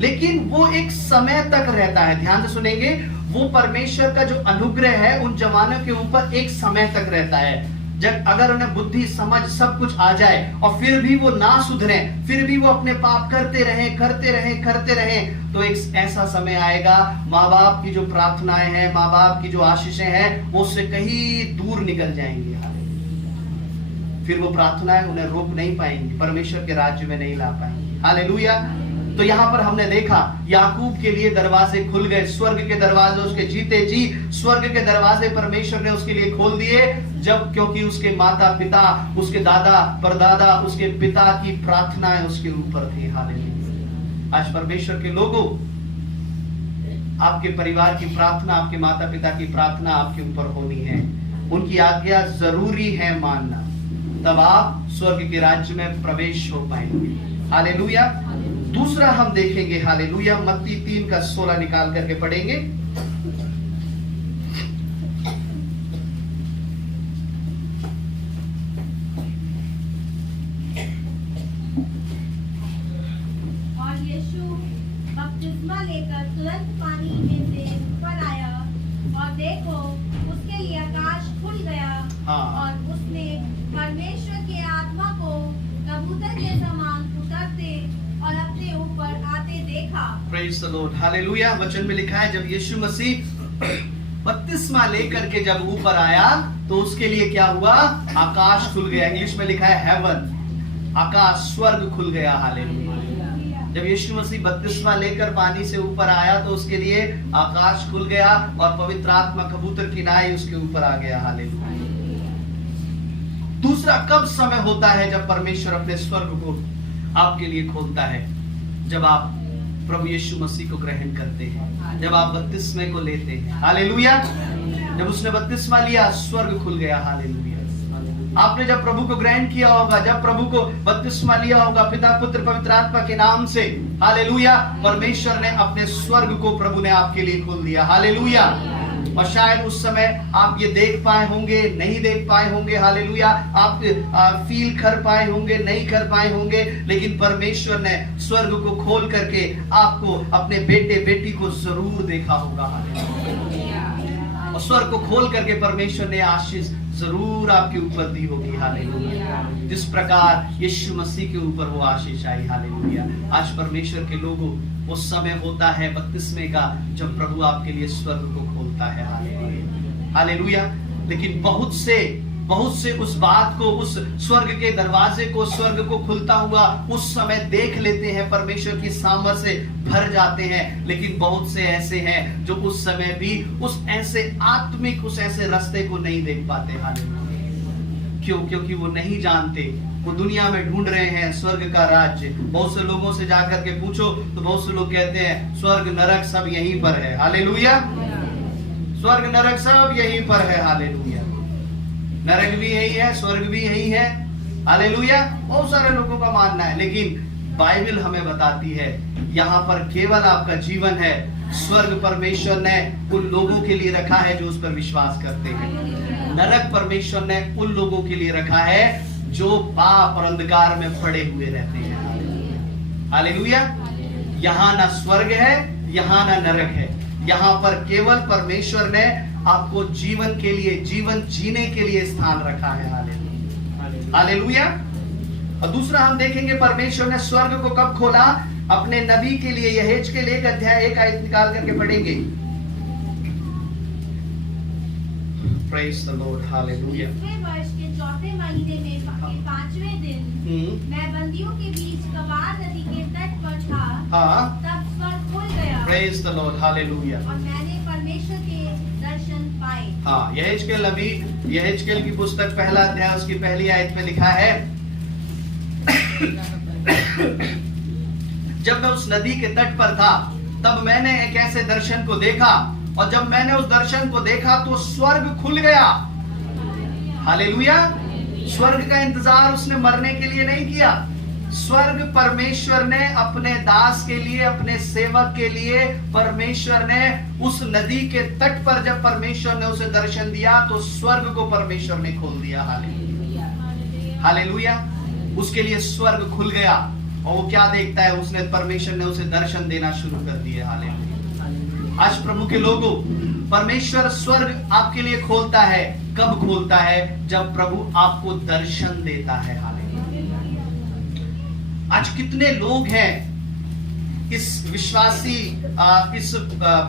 लेकिन वो एक समय तक रहता है। ध्यान से सुनेंगे, वो परमेश्वर का जो अनुग्रह है उन जवानों के ऊपर एक समय तक रहता है। जब अगर उन्हें बुद्धि समझ सब कुछ आ जाए और फिर भी वो ना सुधरे, फिर भी वो अपने पाप करते रहे, तो एक ऐसा समय आएगा माँ बाप की जो प्रार्थनाएं हैं, माँ बाप की जो आशीषें हैं, वो उससे कहीं दूर निकल जाएंगे। फिर वो प्रार्थनाएं उन्हें रोक नहीं पाएंगी, परमेश्वर के राज्य में नहीं ला पाएंगे। हालेलुया। तो यहाँ पर हमने देखा याकूब के लिए दरवाजे खुल गए, स्वर्ग के दरवाजे उसके जीते जी स्वर्ग के दरवाजे परमेश्वर ने उसके लिए खोल दिए, जब क्योंकि उसके माता पिता, उसके दादा परदादा, उसके पिता की प्रार्थनाएं उसके ऊपर थी। हालेलुया। आज परमेश्वर के लोगों, आपके परिवार की प्रार्थना, आपके माता पिता की प्रार्थना आपके ऊपर होनी है, उनकी आज्ञा जरूरी है मानना, तब आप स्वर्ग के राज्य में प्रवेश हो पाएंगे। हालेलुया। दूसरा हम देखेंगे, हालेलुया, मत्ती 3:16 निकाल करके पढ़ेंगे। और यीशु बपतिस्मा लेकर तुरंत पानी में से ऊपर आया और देखो उसके लिए आकाश खुल गया। और उसने परमेश्वर के आत्मा को कबूतर के समान उतरते और अपने ऊपर आते देखा। Praise the lord. हालेलुया। वचन में लिखा है जब यीशु मसीह बपतिस्मा लेकर के जब ऊपर आया तो उसके लिए क्या हुआ? आकाश खुल गया। इंग्लिश में लिखा है हेवन, आकाश, स्वर्ग खुल गया। हालेलुया। जब यीशु मसीह बपतिस्मा लेकर पानी से ऊपर आया तो उसके लिए आकाश खुल गया और पवित्र आत्मा कबूतर की नाई उसके ऊपर आ गया। हालेलुया। दूसरा कब समय होता है जब परमेश्वर अपने स्वर्ग को आपके लिए खोलता है? जब आप प्रभु यीशु मसीह को ग्रहण करते हैं, जब आप बपतिस्मे को लेते हैं। हालेलुया। जब उसने बपतिस्मा लिया, स्वर्ग खुल गया। हालेलुया। आपने जब प्रभु को ग्रहण किया होगा, जब प्रभु को बपतिस्मा लिया होगा पिता पुत्र पवित्र आत्मा के नाम से, हालेलुया, परमेश्वर ने अपने स्वर्ग को प्रभु ने आपके लिए खोल दिया। हालेलुया। और शायद उस समय आप ये देख पाए होंगे, नहीं देख पाए होंगे। हालेलुया। आप फील कर पाए होंगे, नहीं कर पाए होंगे, लेकिन परमेश्वर ने स्वर्ग को खोल करके आपको, अपने बेटे बेटी को जरूर देखा होगा। और स्वर्ग को खोल करके परमेश्वर ने आशीष जरूर आपके ऊपर दी होगी। हालेलुया। जिस प्रकार यीशु मसीह के ऊपर वो आशीष आई। हालेलुया। आज परमेश्वर के लोगों, वो समय होता है बपतिस्मे का जब प्रभु आपके लिए स्वर्ग को खोलता है। हालेलुया। हालेलुया। लेकिन बहुत से बहुत से उस बात को, उस स्वर्ग के दरवाजे को, स्वर्ग को खुलता हुआ उस समय देख लेते हैं, परमेश्वर की सामर्थ से भर जाते हैं। लेकिन बहुत से ऐसे हैं जो उस समय भी उस ऐसे आत्मिक, उस ऐसे रास्ते को नहीं देख पाते। हालेलुया। क्यों? क्योंकि वो नहीं जानते, वो दुनिया में ढूंढ रहे हैं स्वर्ग का राज्य। बहुत से लोगों से जाकर के पूछो तो बहुत से लोग कहते हैं स्वर्ग नरक सब यहीं पर है। हालेलुया। स्वर्ग नरक सब यहीं पर है। हालेलुया। नरक भी यही है, स्वर्ग भी यही है। हालेलुया। बहुत सारे लोगों का मानना है, लेकिन बाइबल हमें बताती है यहाँ पर केवल आपका जीवन है। स्वर्ग परमेश्वर ने उन लोगों के लिए रखा है जो उस पर विश्वास करते हैं। नरक परमेश्वर ने उन लोगों के लिए रखा है जो पाप और अंधकार में पड़े हुए रहते हैं। हालेलुया। यहाँ ना स्वर्ग है, यहाँ ना नरक है। यहाँ पर केवल परमेश्वर ने आपको जीवन के लिए, जीवन जीने के लिए स्थान रखा है। हालेलुया। हालेलुया। और दूसरा हम देखेंगे परमेश्वर ने स्वर्ग को कब खोला? अपने नबी के लिए। यहेजकेल 1 अध्याय 1 आयत निकाल करके पढ़ेंगे। Praise the Lord. Hallelujah. 20वें वर्ष के 4वें महीने में के 5वें दिन मैं बंदियों के बीच कबार नदी के तट पर था। हाँ। तब स्वर्ग खुल गया। Praise the Lord. Hallelujah. और मैंने परमेश्वर के दर्शन पाए। हाँ, यहेजकेल नबी, यहेजकेल की पुस्तक 1 अध्याय उसकी पहली आयत में लिखा है जब मैं उस नदी के तट पर था तब मैंने एक ऐसे दर्शन को देखा, और जब मैंने उस दर्शन को देखा तो स्वर्ग खुल गया। हालेलुया। स्वर्ग का इंतजार उसने मरने के लिए नहीं किया। स्वर्ग परमेश्वर ने अपने दास के लिए, अपने सेवक के लिए, परमेश्वर ने उस नदी के तट पर जब परमेश्वर ने उसे दर्शन दिया तो स्वर्ग को परमेश्वर ने खोल दिया। हालेलुया। हालेलुया। उसके लिए स्वर्ग खुल गया, और वो क्या देखता है? उसने, परमेश्वर ने उसे दर्शन देना शुरू कर दिया। हालेलुया। आज प्रभु के लोगों, परमेश्वर स्वर्ग आपके लिए खोलता है। कब खोलता है? जब प्रभु आपको दर्शन देता है। हालेलुया। आज कितने लोग हैं इस विश्वासी, इस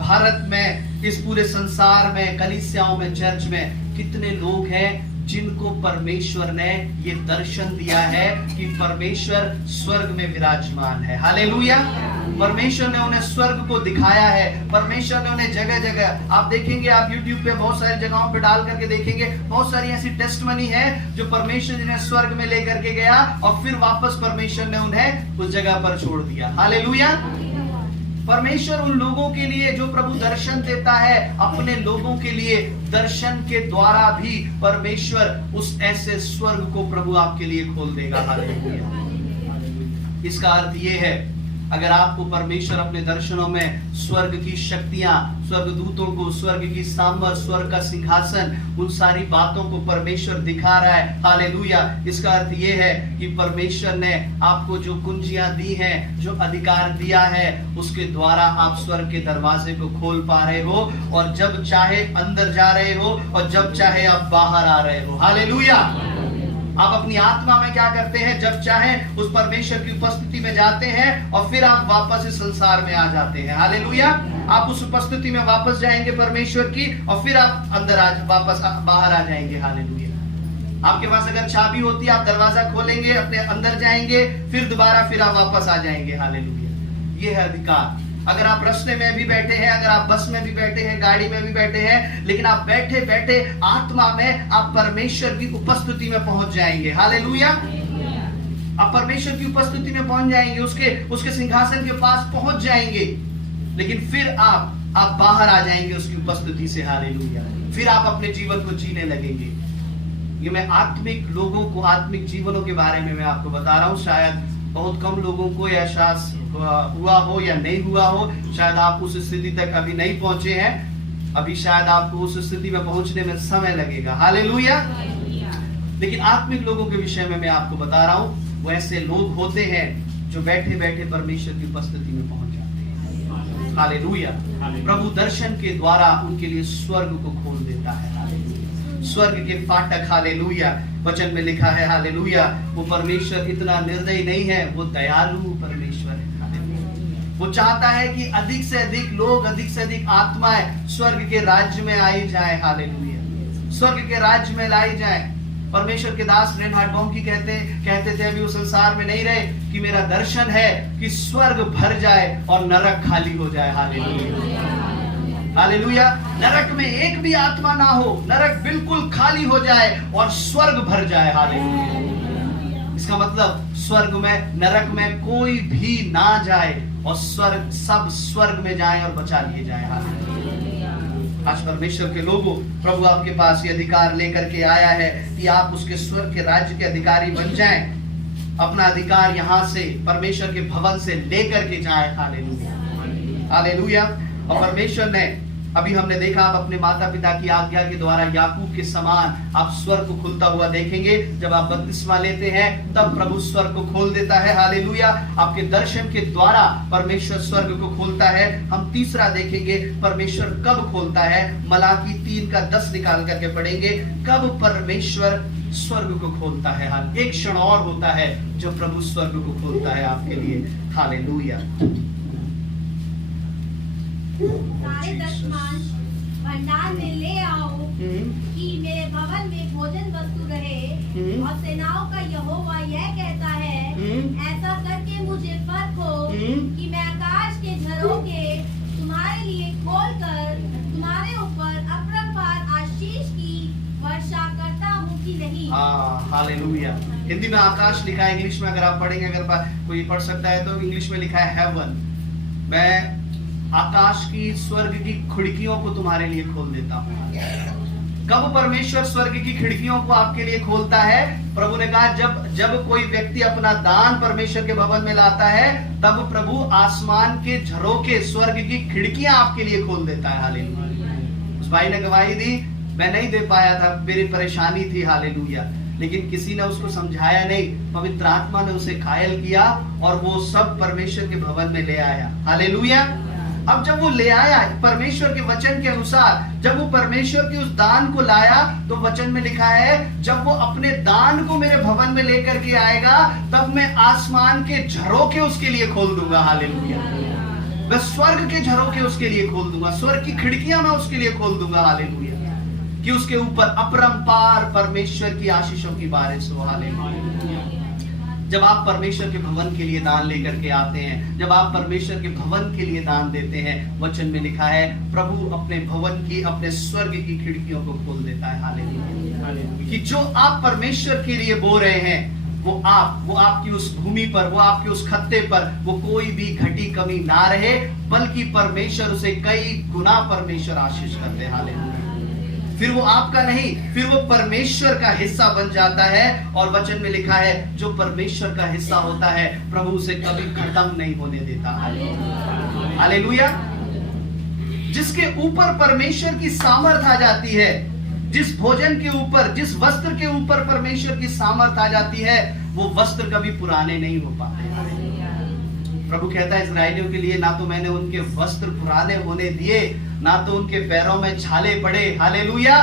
भारत में, इस पूरे संसार में, कलीसियाओं में, चर्च में कितने लोग हैं जिनको परमेश्वर ने ये दर्शन दिया है कि परमेश्वर स्वर्ग में विराजमान है। हालेलुया। परमेश्वर ने उन्हें स्वर्ग को दिखाया है। परमेश्वर ने उन्हें जगह जगह, आप देखेंगे, आप YouTube पे बहुत सारी जगहों पे डाल करके देखेंगे, बहुत सारी ऐसी टेस्टमनी है जो परमेश्वर जिन्हें स्वर्ग में लेकर के गया और फिर वापस परमेश्वर ने उन्हें उस जगह पर छोड़ दिया। हालेलुया। परमेश्वर उन लोगों के लिए जो प्रभु दर्शन देता है, अपने लोगों के लिए दर्शन के द्वारा भी परमेश्वर उस ऐसे स्वर्ग को प्रभु आपके लिए खोल देगा। हालेलुया। इसका अर्थ ये है, अगर आपको परमेश्वर अपने दर्शनों में स्वर्ग की शक्तियां, स्वर्गदूतों को, स्वर्ग की सामर्थ, स्वर्ग का सिंहासन, उन सारी बातों को परमेश्वर दिखा रहा है। हालेलुया। इसका अर्थ ये है कि परमेश्वर ने आपको जो कुंजियां दी हैं, जो अधिकार दिया है, उसके द्वारा आप स्वर्ग के दरवाजे को खोल पा रहे हो, और जब चाहे अंदर जा रहे हो और जब चाहे आप बाहर आ रहे हो। हालेलुया। आप अपनी आत्मा में क्या करते हैं? जब चाहे उस परमेश्वर की उपस्थिति में जाते हैं और फिर आप वापस इस संसार में आ जाते हैं। हालेलुया। आप उस उपस्थिति में वापस जाएंगे परमेश्वर की, और फिर आप अंदर वापस बाहर आ जाएंगे। हालेलुया। आपके पास अगर चाबी होती है, आप दरवाजा खोलेंगे, अपने अंदर जाएंगे, फिर दोबारा फिर आप वापस आ जाएंगे। हालेलुया। ये है अधिकार। अगर आप रास्ते में भी बैठे हैं, अगर आप बस में भी बैठे हैं, गाड़ी में भी बैठे हैं, लेकिन आप बैठे बैठे आत्मा में आप परमेश्वर की उपस्थिति में पहुंच जाएंगे। हालेलुया। आप परमेश्वर की उपस्थिति में पहुंच जाएंगे, उसके सिंहासन के पास पहुंच जाएंगे, लेकिन फिर आप बाहर आ जाएंगे उसकी उपस्थिति से। हालेलुया। फिर आप अपने जीवन को जीने लगेंगे। ये मैं आत्मिक लोगों को, आत्मिक जीवनों के बारे में मैं आपको बता रहा हूँ। शायद बहुत कम लोगों को एहसास हुआ हो या नहीं हुआ हो, शायद आप उस स्थिति तक अभी नहीं पहुंचे हैं, अभी शायद आपको उस स्थिति में पहुंचने में समय लगेगा। हालेलुया। लेकिन आत्मिक लोगों के विषय में मैं आपको बता रहा हूं, वो ऐसे लोग होते हैं जो बैठे बैठे परमेश्वर की उपस्थिति में पहुंच जाते हैं। हालेलुया। प्रभु दर्शन के द्वारा उनके लिए स्वर्ग को खोल देता है। स्वर्ग के फाटक। हालेलुया। वचन में लिखा है, हालेलुया, वो परमेश्वर इतना निर्दयी नहीं है, वो दयालु परमेश्वर है। वो चाहता है कि अधिक से अधिक लोग, अधिक से अधिक आत्माएं स्वर्ग के राज्य में आई जाए। हालेलुया। स्वर्ग के राज्य में लाई जाए। परमेश्वर के दास रेनहार्ड बॉन्की कहते थे अभी वो संसार में नहीं रहे कि मेरा दर्शन है कि स्वर्ग भर जाए और नरक खाली हो जाए। Hallelujah, hallelujah. नरक में एक भी आत्मा ना हो, नरक बिल्कुल खाली हो जाए और स्वर्ग भर जाए। हालेलुया। इसका मतलब स्वर्ग में, नरक में कोई भी ना जाए और स्वर्ग, सब स्वर्ग में जाए और बचा लिए जाए। हालेलुया। आज परमेश्वर के लोगों, प्रभु आपके पास ये अधिकार लेकर के आया है कि आप उसके स्वर्ग के राज्य के अधिकारी बन जाएं। अपना अधिकार यहाँ से, परमेश्वर के भवन से लेकर के जाएं। Hallelujah, hallelujah. और परमेश्वर ने, अभी हमने देखा, आप अपने माता पिता की आज्ञा के द्वारा याकूब के समान आप स्वर्ग को खुलता हुआ देखेंगे। जब आप बपतिस्मा लेते हैं तब प्रभु स्वर्ग को खोल देता है। हालेलुया। आपके दर्शन के द्वारा परमेश्वर स्वर्ग को खोलता है। हम तीसरा देखेंगे परमेश्वर कब खोलता है। मलाकी 3:10 निकाल करके पढ़ेंगे, कब परमेश्वर स्वर्ग को खोलता है। हाल एक क्षण और होता है जब प्रभु स्वर्ग को खोलता है आपके लिए। हालेलुया। सारे दशमांश भंडार में ले आओ कि मेरे भवन में भोजन वस्तु रहे। और सेनाओं का यहोवा यह कहता है, ऐसा करके मुझे परखो कि मैं आकाश के झरोखे तुम्हारे लिए खोलकर तुम्हारे ऊपर अपरंपार आशीष की वर्षा करता हूँ कि नहीं। हालेलुया। हिंदी में आकाश लिखा है, इंग्लिश में अगर आप पढ़ेंगे, अगर कोई पढ़ सकता है तो इंग्लिश में लिखा है हेवन। मैं आकाश की, स्वर्ग की खिड़कियों को तुम्हारे लिए खोल देता हूँ। कब परमेश्वर स्वर्ग की खिड़कियों को आपके लिए खोलता है? प्रभु ने कहा जब कोई व्यक्ति अपना दान परमेश्वर के भवन में लाता है, तब प्रभु आसमान के झरोखे, स्वर्ग की खिड़कियां आपके लिए खोल देता है। हालेलुया। उस भाई ने गवाही दी, मैं नहीं दे पाया था, मेरी परेशानी थी। हालेलुया। लेकिन किसी ने उसको समझाया नहीं, पवित्र आत्मा ने उसे घायल किया और वो सब परमेश्वर के भवन में ले आया। हालेलुया। अब जब वो ले आया परमेश्वर के वचन के अनुसार, जब वो परमेश्वर के उस दान को लाया, तो वचन में लिखा है, जब वो अपने दान को मेरे भवन में लेकर के आएगा, तब मैं आसमान के झरोखे उसके लिए खोल दूंगा। हालेलुया। मैं स्वर्ग के झरोखे उसके लिए खोल दूंगा, स्वर्ग की खिड़कियां मैं उसके लिए खोल दूंगा। हालेलुया। कि उसके ऊपर अपरंपार परमेश्वर की आशीषों की बारिश हो। हालेलुया। जब आप परमेश्वर के भवन के लिए दान लेकर के आते हैं, जब आप परमेश्वर के भवन के लिए दान देते हैं, वचन में लिखा है प्रभु अपने भवन की, अपने स्वर्ग की खिड़कियों को खोल देता है। हालेलुया। कि जो आप परमेश्वर के लिए बो रहे हैं, वो आपकी उस भूमि पर, वो आपके उस खत्ते पर, वो कोई भी घटी कमी ना रहे, बल्कि परमेश्वर उसे कई गुना परमेश्वर आशीष करते हैं। हालेलुया। फिर वो आपका नहीं, फिर वो परमेश्वर का हिस्सा बन जाता है। और वचन में लिखा है, जो परमेश्वर का हिस्सा होता है, प्रभु उसे कभी खत्म नहीं होने देता। हालेलुया। जिसके ऊपर परमेश्वर की सामर्थ आ जाती है, जिस भोजन के ऊपर, जिस वस्त्र के ऊपर परमेश्वर की सामर्थ आ जाती है, वो वस्त्र कभी पुराने नहीं हो पाते। प्रभु कहता है इस्राएलियों के लिए, ना तो मैंने उनके वस्त्र पुराने होने दिए, ना तो उनके पैरों में छाले पड़े। हालेलुया।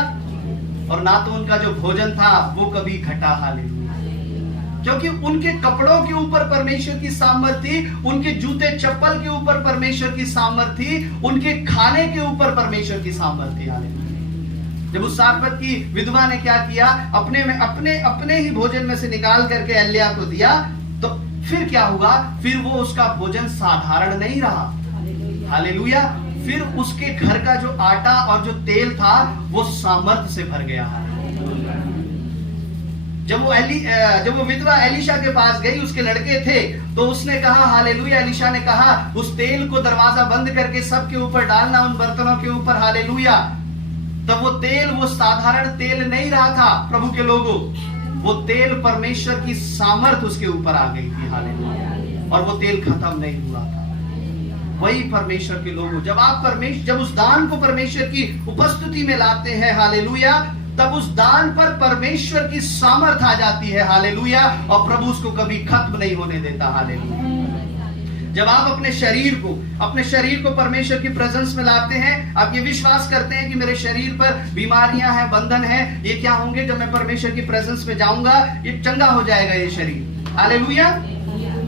और ना तो उनका जो भोजन था वो कभी घटा। हालेलुया। क्योंकि उनके कपड़ों के ऊपर परमेश्वर की सामर्थ थी, उनके जूते चप्पल के ऊपर परमेश्वर की सामर्थ थी, उनके खाने के ऊपर परमेश्वर की सामर्थ थी। हालेलुया। जब उस सारपत की विधवा ने क्या किया, अपने ही भोजन में से निकाल करके एलिया को दिया, तो फिर क्या हुआ? फिर वो उसका भोजन साधारण नहीं रहा। हालेलुया। फिर उसके घर का जो आटा और जो तेल था वो सामर्थ से भर गया। जब वो विधवा एलिशा के पास गई, उसके लड़के थे, तो उसने कहा, हालेलुया, एलिशा ने कहा उस तेल को दरवाजा बंद करके सबके ऊपर डालना, उन बर्तनों के ऊपर। हालेलुया। तब वो तेल, वो साधारण तेल नहीं रहा था प्रभु के लोगों, वो तेल परमेश्वर की सामर्थ उसके ऊपर आ गई थी। हालेलुया। और वो तेल खत्म नहीं हुआ था। वही परमेश्वर के लोगों, जब उस दान को परमेश्वर की उपस्थिति में लाते हैं, हालेलुया, तब उस दान पर परमेश्वर की सामर्थ आ जाती है। हालेलुया। और प्रभु उसको कभी खत्म नहीं होने देता। हालेलुया। जब आप अपने शरीर को परमेश्वर की प्रेजेंस में लाते हैं, आप ये विश्वास करते हैं कि मेरे शरीर पर बीमारियां हैं, बंधन है, ये क्या होंगे जब मैं परमेश्वर की प्रेजेंस में जाऊंगा, ये चंगा हो जाएगा ये शरीर। हालेलुया।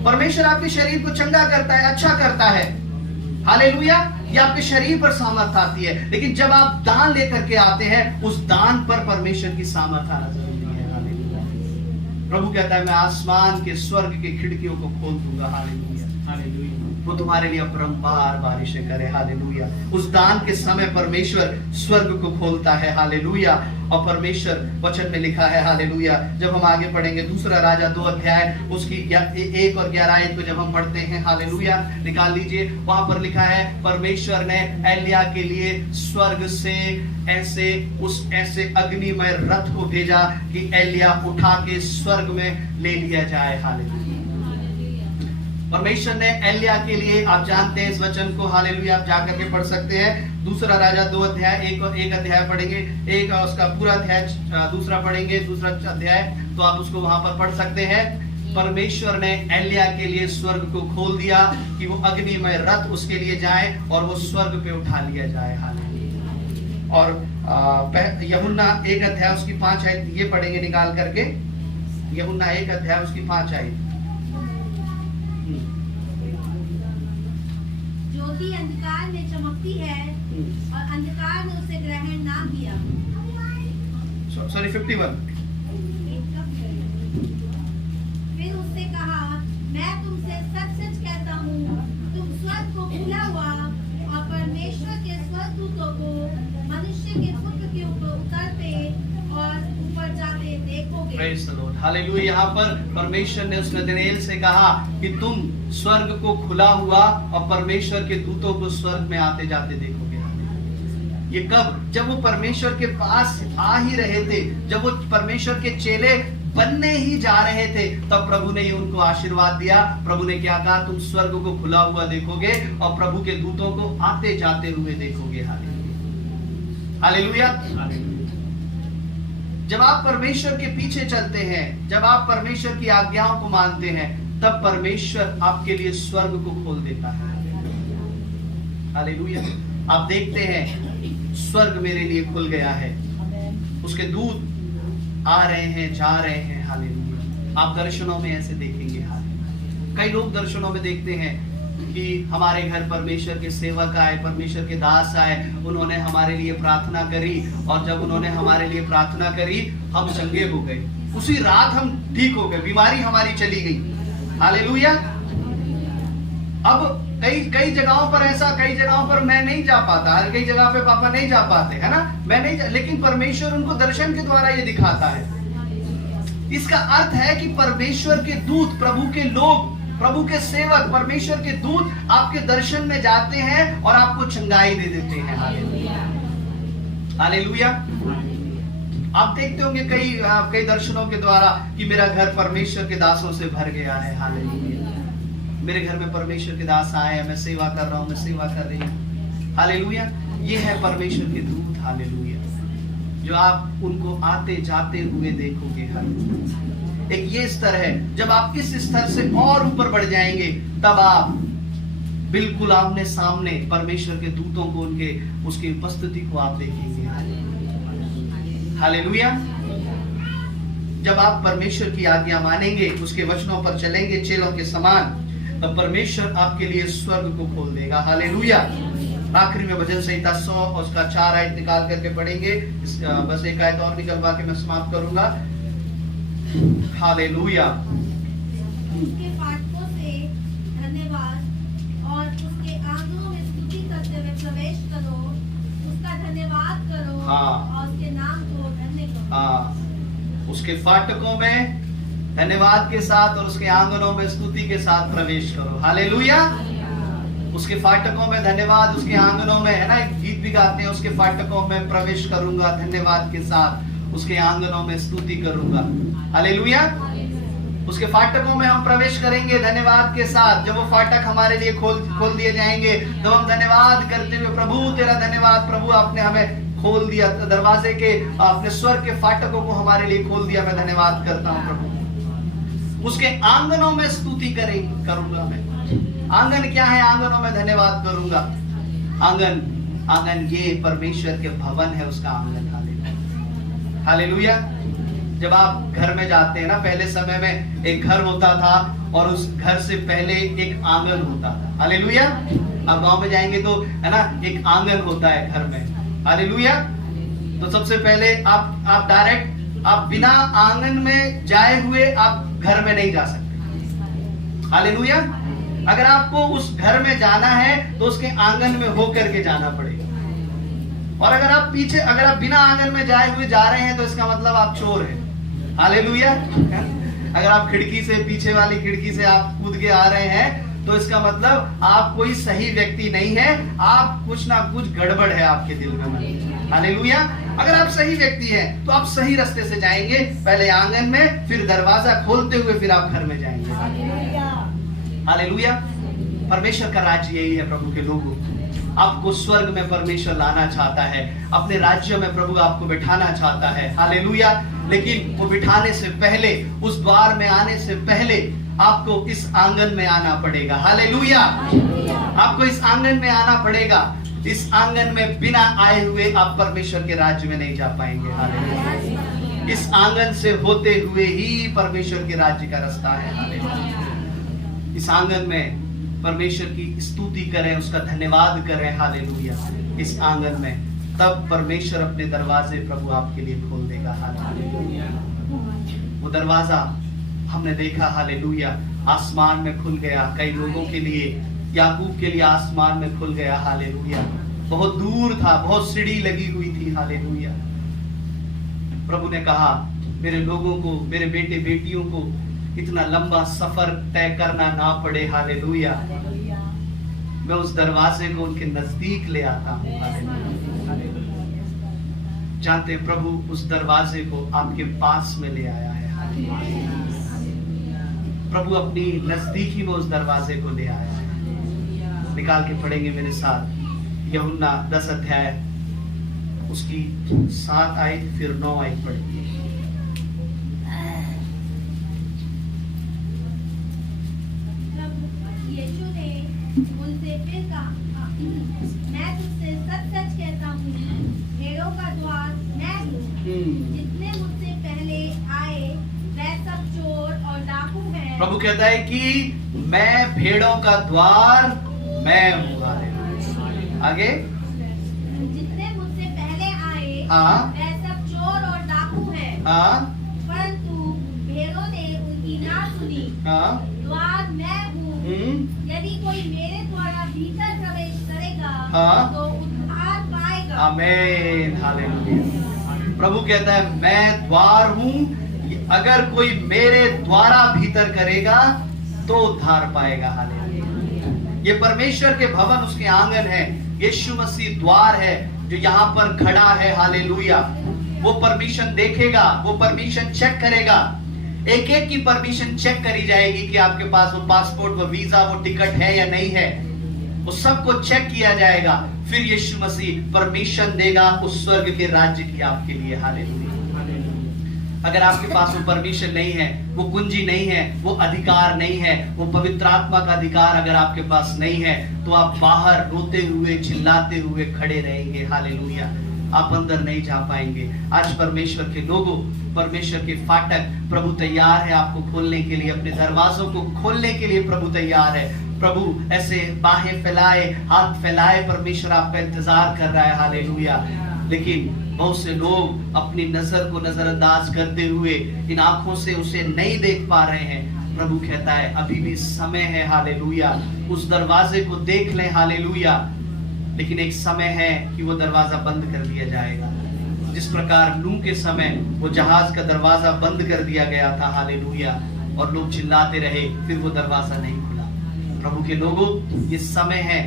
परमेश्वर आपके शरीर को चंगा करता है, अच्छा करता है। हालेलुया। ये आपके शरीर पर सामर्थ आती है, लेकिन जब आप दान लेकर के आते हैं, उस दान पर परमेश्वर की सामर्थ आना जरूरी है। प्रभु कहता है मैं आसमान के स्वर्ग के खिड़कियों को खोल दूंगा। Hallelujah, hallelujah. वो तुम्हारे लिए अपरंपार बारिशें करे। हालेलुया। उस दान के समय परमेश्वर स्वर्ग को खोलता है। हालेलुया। और परमेश्वर वचन में लिखा है, हालेलुया, जब हम आगे पढ़ेंगे दूसरा राजा 2 अध्याय उसकी 1 और 11 आयत को जब हम पढ़ते हैं, हालेलुया, निकाल लीजिए, वहां पर लिखा है परमेश्वर ने एलिया के लिए स्वर्ग से ऐसे अग्निमय रथ को भेजा कि एलिया उठा के स्वर्ग में ले लिया जाए। हालेलुया। परमेश्वर ने एलिया के लिए, आप जानते हैं इस वचन को, हालेलुया, आप जाकर के पढ़ सकते हैं। दूसरा राजा 2 अध्याय 1 अध्याय पढ़ेंगे, एक उसका पूरा अध्याय दूसरा पढ़ेंगे, दूसरा अध्याय, तो आप उसको वहां पर पढ़ सकते हैं। परमेश्वर ने एलिया के लिए स्वर्ग को खोल दिया कि वो अग्निमय रथ उसके लिए जाए और वो स्वर्ग पे उठा लिया जाए। हालेलुया। और यूहन्ना 1 अध्याय उसकी 5 आयत ये पढ़ेंगे निकाल करके। यूहन्ना 1 अध्याय उसकी 5 आयत। ज्योति अंधकार में चमकती है और अंधकार ने उसे ग्रहण ना किया। सॉरी 51। फिर उससे कहा, मैं तुमसे सच सच कहता हूँ, तुम स्वर्ग को खुला हुआ और परमेश्वर के स्वर्गदूतों को मनुष्य के पुत्र के ऊपर उतरते और ऊपर जाते देखोगे। Praise the lord. हालेलुया। यहाँ पर परमेश्वर ने उस नतनेल से कहा कि तुम स्वर्ग को खुला हुआ और परमेश्वर के दूतों को स्वर्ग में आते जाते देखोगे। ये कब? जब वो परमेश्वर के पास आ ही रहे थे, जब वो परमेश्वर के चेले बनने ही जा रहे थे, तब प्रभु ने उनको आशीर्वाद दिया। प्रभु ने क्या कहा? तुम स्वर्ग को खुला हुआ देखोगे और प्रभु के दूतों को आते जाते हुए देखोगे। Hallelujah, hallelujah. जब आप परमेश्वर के पीछे चलते हैं, जब आप परमेश्वर की आज्ञाओं को मानते हैं, तब परमेश्वर आपके लिए स्वर्ग को खोल देता है। हालेलुया। आप देखते हैं स्वर्ग मेरे लिए खुल गया है, उसके दूत आ रहे हैं, जा रहे हैं। हालेलुया। आप दर्शनों में ऐसे देखेंगे। हालेलुया। कई लोग दर्शनों में देखते हैं कि हमारे घर परमेश्वर के सेवक आए, परमेश्वर के दास आए, उन्होंने हमारे लिए प्रार्थना करी, और जब उन्होंने हमारे लिए प्रार्थना करी हम चंगे हो गए, उसी रात हम ठीक हो गए, बीमारी हमारी चली गई। हालेलुया। अब कई जगहों पर ऐसा, कई जगहों पर मैं नहीं जा पाता, हर कई जगह पे पापा नहीं जा पाते, है ना, मैं नहीं लेकिन परमेश्वर उनको दर्शन के द्वारा ये दिखाता है। इसका अर्थ है कि परमेश्वर के दूत, प्रभु के लोग, प्रभु के सेवक, परमेश्वर के दूत आपके दर्शन में जाते हैं और आपको चंगाई दे देते हैं। हालेलुया। आप देखते होंगे कई दर्शनों के द्वारा कि मेरा घर परमेश्वर के दासों से भर गया है। हालेलुया। मेरे घर में परमेश्वर के दास आए हैं, मैं सेवा कर रहा हूं, मैं सेवा कर रही हूं। हालेलुया। ये है परमेश्वर के दूत। हालेलुया। जो आप उनको आते जाते हुए देखोगे। हालेलुया। एक ये स्तर है। जब आप इस स्तर से और ऊपर बढ़ जाएंगे, तब आप बिल्कुल आमने सामने परमेश्वर के दूतों को, उसकी उपस्थिति को आप देखेंगे। हालेलुया। जब आप परमेश्वर की आज्ञा मानेंगे, उसके वचनों पर चलेंगे चेलों के समान, तब परमेश्वर आपके लिए स्वर्ग को खोल देगा। हालेलुया। आखिरी में भजन संहिता 100 और उसका 4 आयत निकाल करके पढ़ेंगे। बस एक आयत और निकलवा के मैं समाप्त करूंगा। हालेलुया। उसके फाटकों से धन्यवाद और उसके आंगनों में स्तुति करते हुए प्रवेश करो, उसका धन्यवाद करो। हाँ। और उसके नाम को धन्य करो। हाँ। उसके फाटकों में धन्यवाद के साथ और उसके आंगनों में स्तुति के साथ प्रवेश करो। हालेलुया। उसके फाटकों में धन्यवाद, उसके आंगनों में, है ना, एक गीत भी गाते हैं, उसके फाटकों में प्रवेश करूंगा धन्यवाद के साथ, उसके आंगनों में स्तुति करूंगा। हालेलुया। उसके फाटकों में हम प्रवेश करेंगे धन्यवाद के साथ। जब वो फाटक हमारे लिए खोल दिए जाएंगे, तब हम धन्यवाद करते हुए, प्रभु तेरा धन्यवाद, प्रभु आपने हमें खोल दिया, दरवाजे के, अपने स्वर्ग के फाटकों को हमारे लिए खोल दिया, मैं धन्यवाद करता हूँ प्रभु। उसके आंगनों में स्तुति करूंगा मैं। आंगन क्या है? आंगनों में धन्यवाद करूंगा। आंगन ये परमेश्वर के भवन है, उसका आंगन। हालेलुया। जब आप घर में जाते हैं ना, पहले समय में एक घर होता था और उस घर से पहले एक आंगन होता था। हालेलुया। आप गांव में जाएंगे तो, है ना, एक आंगन होता है घर में। हालेलुया। तो सबसे पहले आप डायरेक्ट आप बिना आंगन में जाए हुए आप घर में नहीं जा सकते। हालेलुया। अगर आपको उस घर में जाना है तो उसके आंगन में होकर के जाना पड़ेगा। और अगर आप बिना आंगन में जाए हुए जा रहे हैं तो इसका मतलब आप चोर हैं। हालेलुया। अगर आप खिड़की से, पीछे वाली खिड़की से आप कूद के आ रहे हैं तो इसका मतलब आप कोई सही व्यक्ति नहीं है, आप कुछ ना कुछ गड़बड़ है आपके दिल में। हालेलुया। अगर आप सही व्यक्ति हैं तो आप सही रास्ते से जाएंगे, पहले आंगन में, फिर दरवाजा खोलते हुए फिर आप घर में जाएंगे। हालेलुया। परमेश्वर का राज्य यही है प्रभु के लोगों। आपको स्वर्ग में परमेश्वर लाना चाहता है, अपने राज्य में प्रभु आपको बिठाना चाहता है। हालेलुया। लेकिन वो बिठाने से पहले, उस द्वार में आने से पहले आपको इस आंगन में आना पड़ेगा। हालेलुया। आपको इस आंगन में आना पड़ेगा। इस आंगन में बिना आए हुए आप परमेश्वर के राज्य में नहीं जा पाएंगे। हालेलुया। इस आंगन से होते हुए ही परमेश्वर के राज्य का रास्ता है। हालेलुया। इस आंगन में परमेश्वर की स्तुति करें, उसका धन्यवाद करें। हालेलुया। इस आंगन में तब परमेश्वर अपने दरवाजे प्रभु आपके लिए खोल देगा। हालेलुया। वो दरवाजा हमने देखा, हालेलुया, आसमान में खुल गया। कई लोगों के लिए, याकूब के लिए आसमान में खुल गया। हालेलुया। बहुत दूर था, बहुत सीढ़ी लगी हुई थी। हालेलुया। प्रभु ने कहा मेरे लोगों को, मेरे बेटे बेटियों को इतना लंबा सफर तय करना ना पड़े। हालेलुया। मैं उस दरवाजे को उनके नजदीक ले आता हूँ। जानते हैं प्रभु उस दरवाजे को आपके पास में ले आया है। प्रभु अपनी नजदीकी में उस दरवाजे को ले आया है। निकाल के पढ़ेंगे मेरे साथ यूहन्ना 10 अध्याय, उसकी 7 आयत फिर 9 आयत पढ़ेंगे। उनसे फिर कहा, मैं तुझसे सच सच कहता हूँ, भेड़ों का द्वार मैं हूँ। जितने मुझसे पहले आए वे सब चोर और डाकू हैं। प्रभु कहता है कि मैं भेड़ों का द्वार मैं हूँ। आगे, जितने मुझसे पहले आए हाँ, वे सब चोर और डाकू हैं। हाँ, परंतु भेड़ों ने उनकी ना सुनी। हाँ, द्वार मैं हूँ। यदि कोई मेरे द्वारा भीतर प्रवेश करेगा हाँ, तो उद्धार पाएगा। आमीन। हालेलुया। प्रभु कहता है मैं द्वार हूँ, अगर कोई मेरे द्वारा भीतर करेगा तो उद्धार पाएगा। हालेलुया। ये परमेश्वर के भवन, उसके आंगन है। यीशु मसीह द्वार है जो यहाँ पर खड़ा है। हालेलुया। वो परमिशन देखेगा, वो परमिशन चेक करेगा। एक एक की परमिशन चेक करी जाएगी कि आपके पास वो पासपोर्ट, वो वीजा, वो टिकट है या नहीं है। वो सबको चेक किया जाएगा। फिर यीशु मसीह परमिशन देगा उस स्वर्ग के राज्य की आपके लिए। हालेलुया। अगर आपके पास वो परमिशन नहीं है, वो कुंजी नहीं है, वो अधिकार नहीं है, वो पवित्र आत्मा का अधिकार अगर आपके पास नहीं है, तो आप बाहर रोते हुए, चिल्लाते हुए खड़े रहेंगे। हालेलुया। आप अंदर नहीं जा पाएंगे। आज परमेश्वर के लोगों, परमेश्वर के फाटक प्रभु तैयार है आपको खोलने के लिए, अपने दरवाजों को खोलने के लिए प्रभु तैयार है। प्रभु ऐसे बाहें फैलाए, हाथ फैलाए, परमेश्वर आपका इंतजार कर रहा है। हालेलुया। लेकिन बहुत से लोग अपनी नजर को नजरअंदाज करते हुए इन आंखों से उसे नहीं देख पा रहे हैं। प्रभु कहता है अभी भी समय है। हालेलुया। उस दरवाजे को देख लें। हालेलुया। लेकिन एक समय है कि वो दरवाजा बंद कर दिया जाएगा। जिस प्रकार नूह के समय वो जहाज का दरवाजा बंद कर दिया गया था। हालेलुया। और लोग चिल्लाते रहे, फिर वो दरवाजा नहीं खुला। प्रभु के लोगों, ये समय है,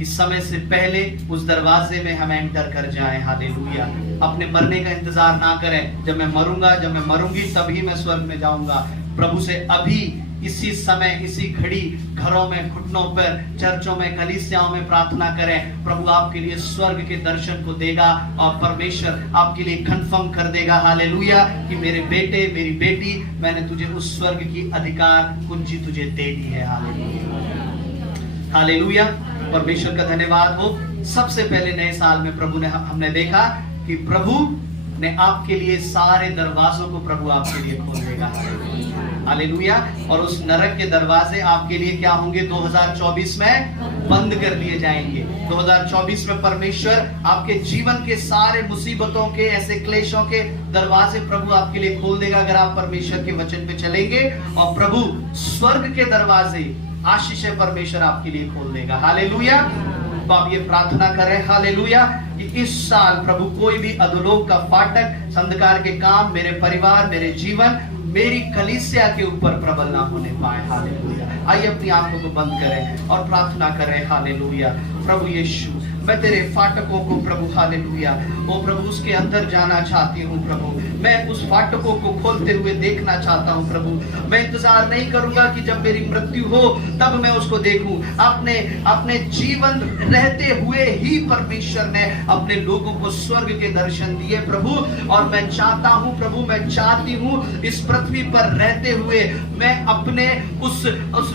इस समय से पहले उस दरवाजे में हम एंटर कर जाएं। हालेलुया। अपने मरने का इंतजार ना करें। जब मैं मरूंगा, जब मैं मरूंगी तभी मैं स्वर्ग में जाऊंगा। प्रभु से अभी इसी समय, इसी घड़ी घरों में, घुटनों पर, चर्चों में, कलीसियाओं में प्रार्थना करें। प्रभु आपके लिए स्वर्ग के दर्शन को देगा और परमेश्वर आपके लिए कंफर्म कर देगा। हालेलुया। कि मेरे बेटे, मेरी बेटी, मैंने तुझे उस स्वर्ग की अधिकार कुंजी तुझे दे दी है। हालेलुया। हालेलुया। परमेश्वर का धन्यवाद हो। सबसे पहले नए साल में प्रभु ने, हमने देखा कि प्रभु ने आपके लिए सारे दरवाजों को प्रभु आपके लिए खोल देगा। हालेलुया। और उस नरक के दरवाजे आपके लिए क्या होंगे? 2024 में बंद कर दिए जाएंगे। 2024 में परमेश्वर आपके जीवन के सारे मुसीबतों के, ऐसे क्लेशों के दरवाजे प्रभु आपके लिए खोल देगा अगर आप परमेश्वर के वचन पे चलेंगे। और प्रभु स्वर्ग के दरवाजे, आशीष परमेश्वर आपके लिए खोल देगा। हालेलुया। तो आप ये प्रार्थना करें हालेलुया कि इस साल प्रभु कोई भी अधोलोक का फाटक, अंधकार के काम मेरे परिवार, मेरे जीवन, मेरी कलीसिया के ऊपर प्रबल ना होने पाए। हालेलुया। आइए अपनी आंखों को बंद करें और प्रार्थना करें हालेलुया। प्रभु यीशु, मैं तेरे फाटकों को प्रभु हालेलुया, ओ प्रभु उसके अंदर जाना चाहती हूँ प्रभु। मैं उस फाटकों को खोलते हुए देखना चाहता हूँ प्रभु। मैं इंतजार नहीं करूंगा कि जब मेरी मृत्यु हो तब मैं उसको देखूं। अपने जीवन रहते हुए ही परमेश्वर ने अपने लोगों को स्वर्ग के दर्शन दिए प्रभु। और मैं चाहता हूँ प्रभु, मैं चाहती हूँ इस पृथ्वी पर रहते हुए मैं अपने उस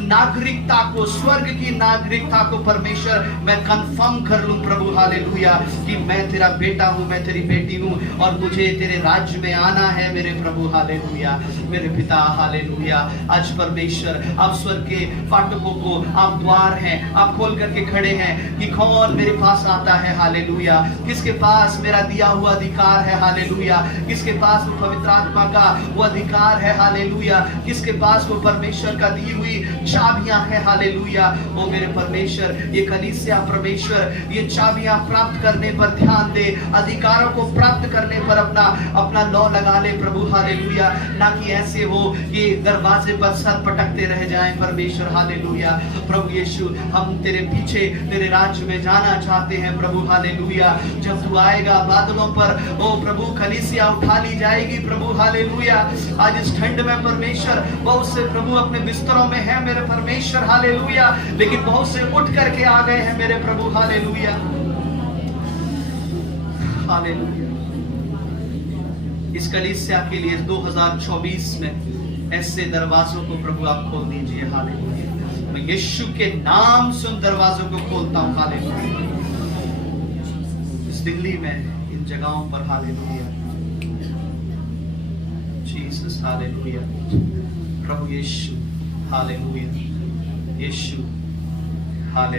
नागरिकता को, स्वर्ग की नागरिकता को परमेश्वर मैं कंफर्म कर लूं प्रभु हालेलुया, कि मैं तेरा बेटा हूं, मैं तेरी बेटी हूं और मुझे तेरे राज्य में आना है मेरे प्रभु हालेलुया। मेरे पिता हालेलुया, आज परमेश्वर आप स्वर्ग के फाटकों को, आप द्वार हैं, आप खोल करके खड़े हैं कि कौन मेरे पास आता है हालेलुया, किसके पास मेरा दिया हुआ अधिकार है हालेलुया, किसके पास वो पवित्र आत्मा का वो अधिकार है हालेलुया, किसके पास वो परमेश्वर का दी हुई चाबियां है हालेलुया। ओ मेरे परमेश्वर, ये कलीसिया परमेश्वर ये चाबियां प्राप्त करने पर ध्यान दे, अधिकारों को प्राप्त करने पर अपना लौ लगा ले प्रभु हालेलुया। ना कि ऐसे हो कि दरवाजे पर सर पटकते रह जाएं परमेश्वर हालेलुया। प्रभु यीशु, हम तेरे पीछे तेरे राज्य में जाना चाहते हैं प्रभु हालेलुया। जब तू आएगा बादलों पर, ओ प्रभु कलीसिया उठा ली जाएगी प्रभु हालेलुया। आज इस ठंड में परमेश्वर बहुत से प्रभु अपने बिस्तरों में है मेरे परमेश्वर हालेलुया, लेकिन बहुत से उठ करके आ गए हैं मेरे प्रभु हालेलुया हालेलुया। इस कलीसिया के लिए 2024 में ऐसे दरवाजों को प्रभु आप खोल दीजिए हालेलुया। मैं यीशु के नाम से उन दरवाजों को खोलता हूं हालेलुया। इस दिल्ली में इन जगहों पर हालेलुया, जीसस हालेलुया। प्रभु यीशु हालेलुया, यीशु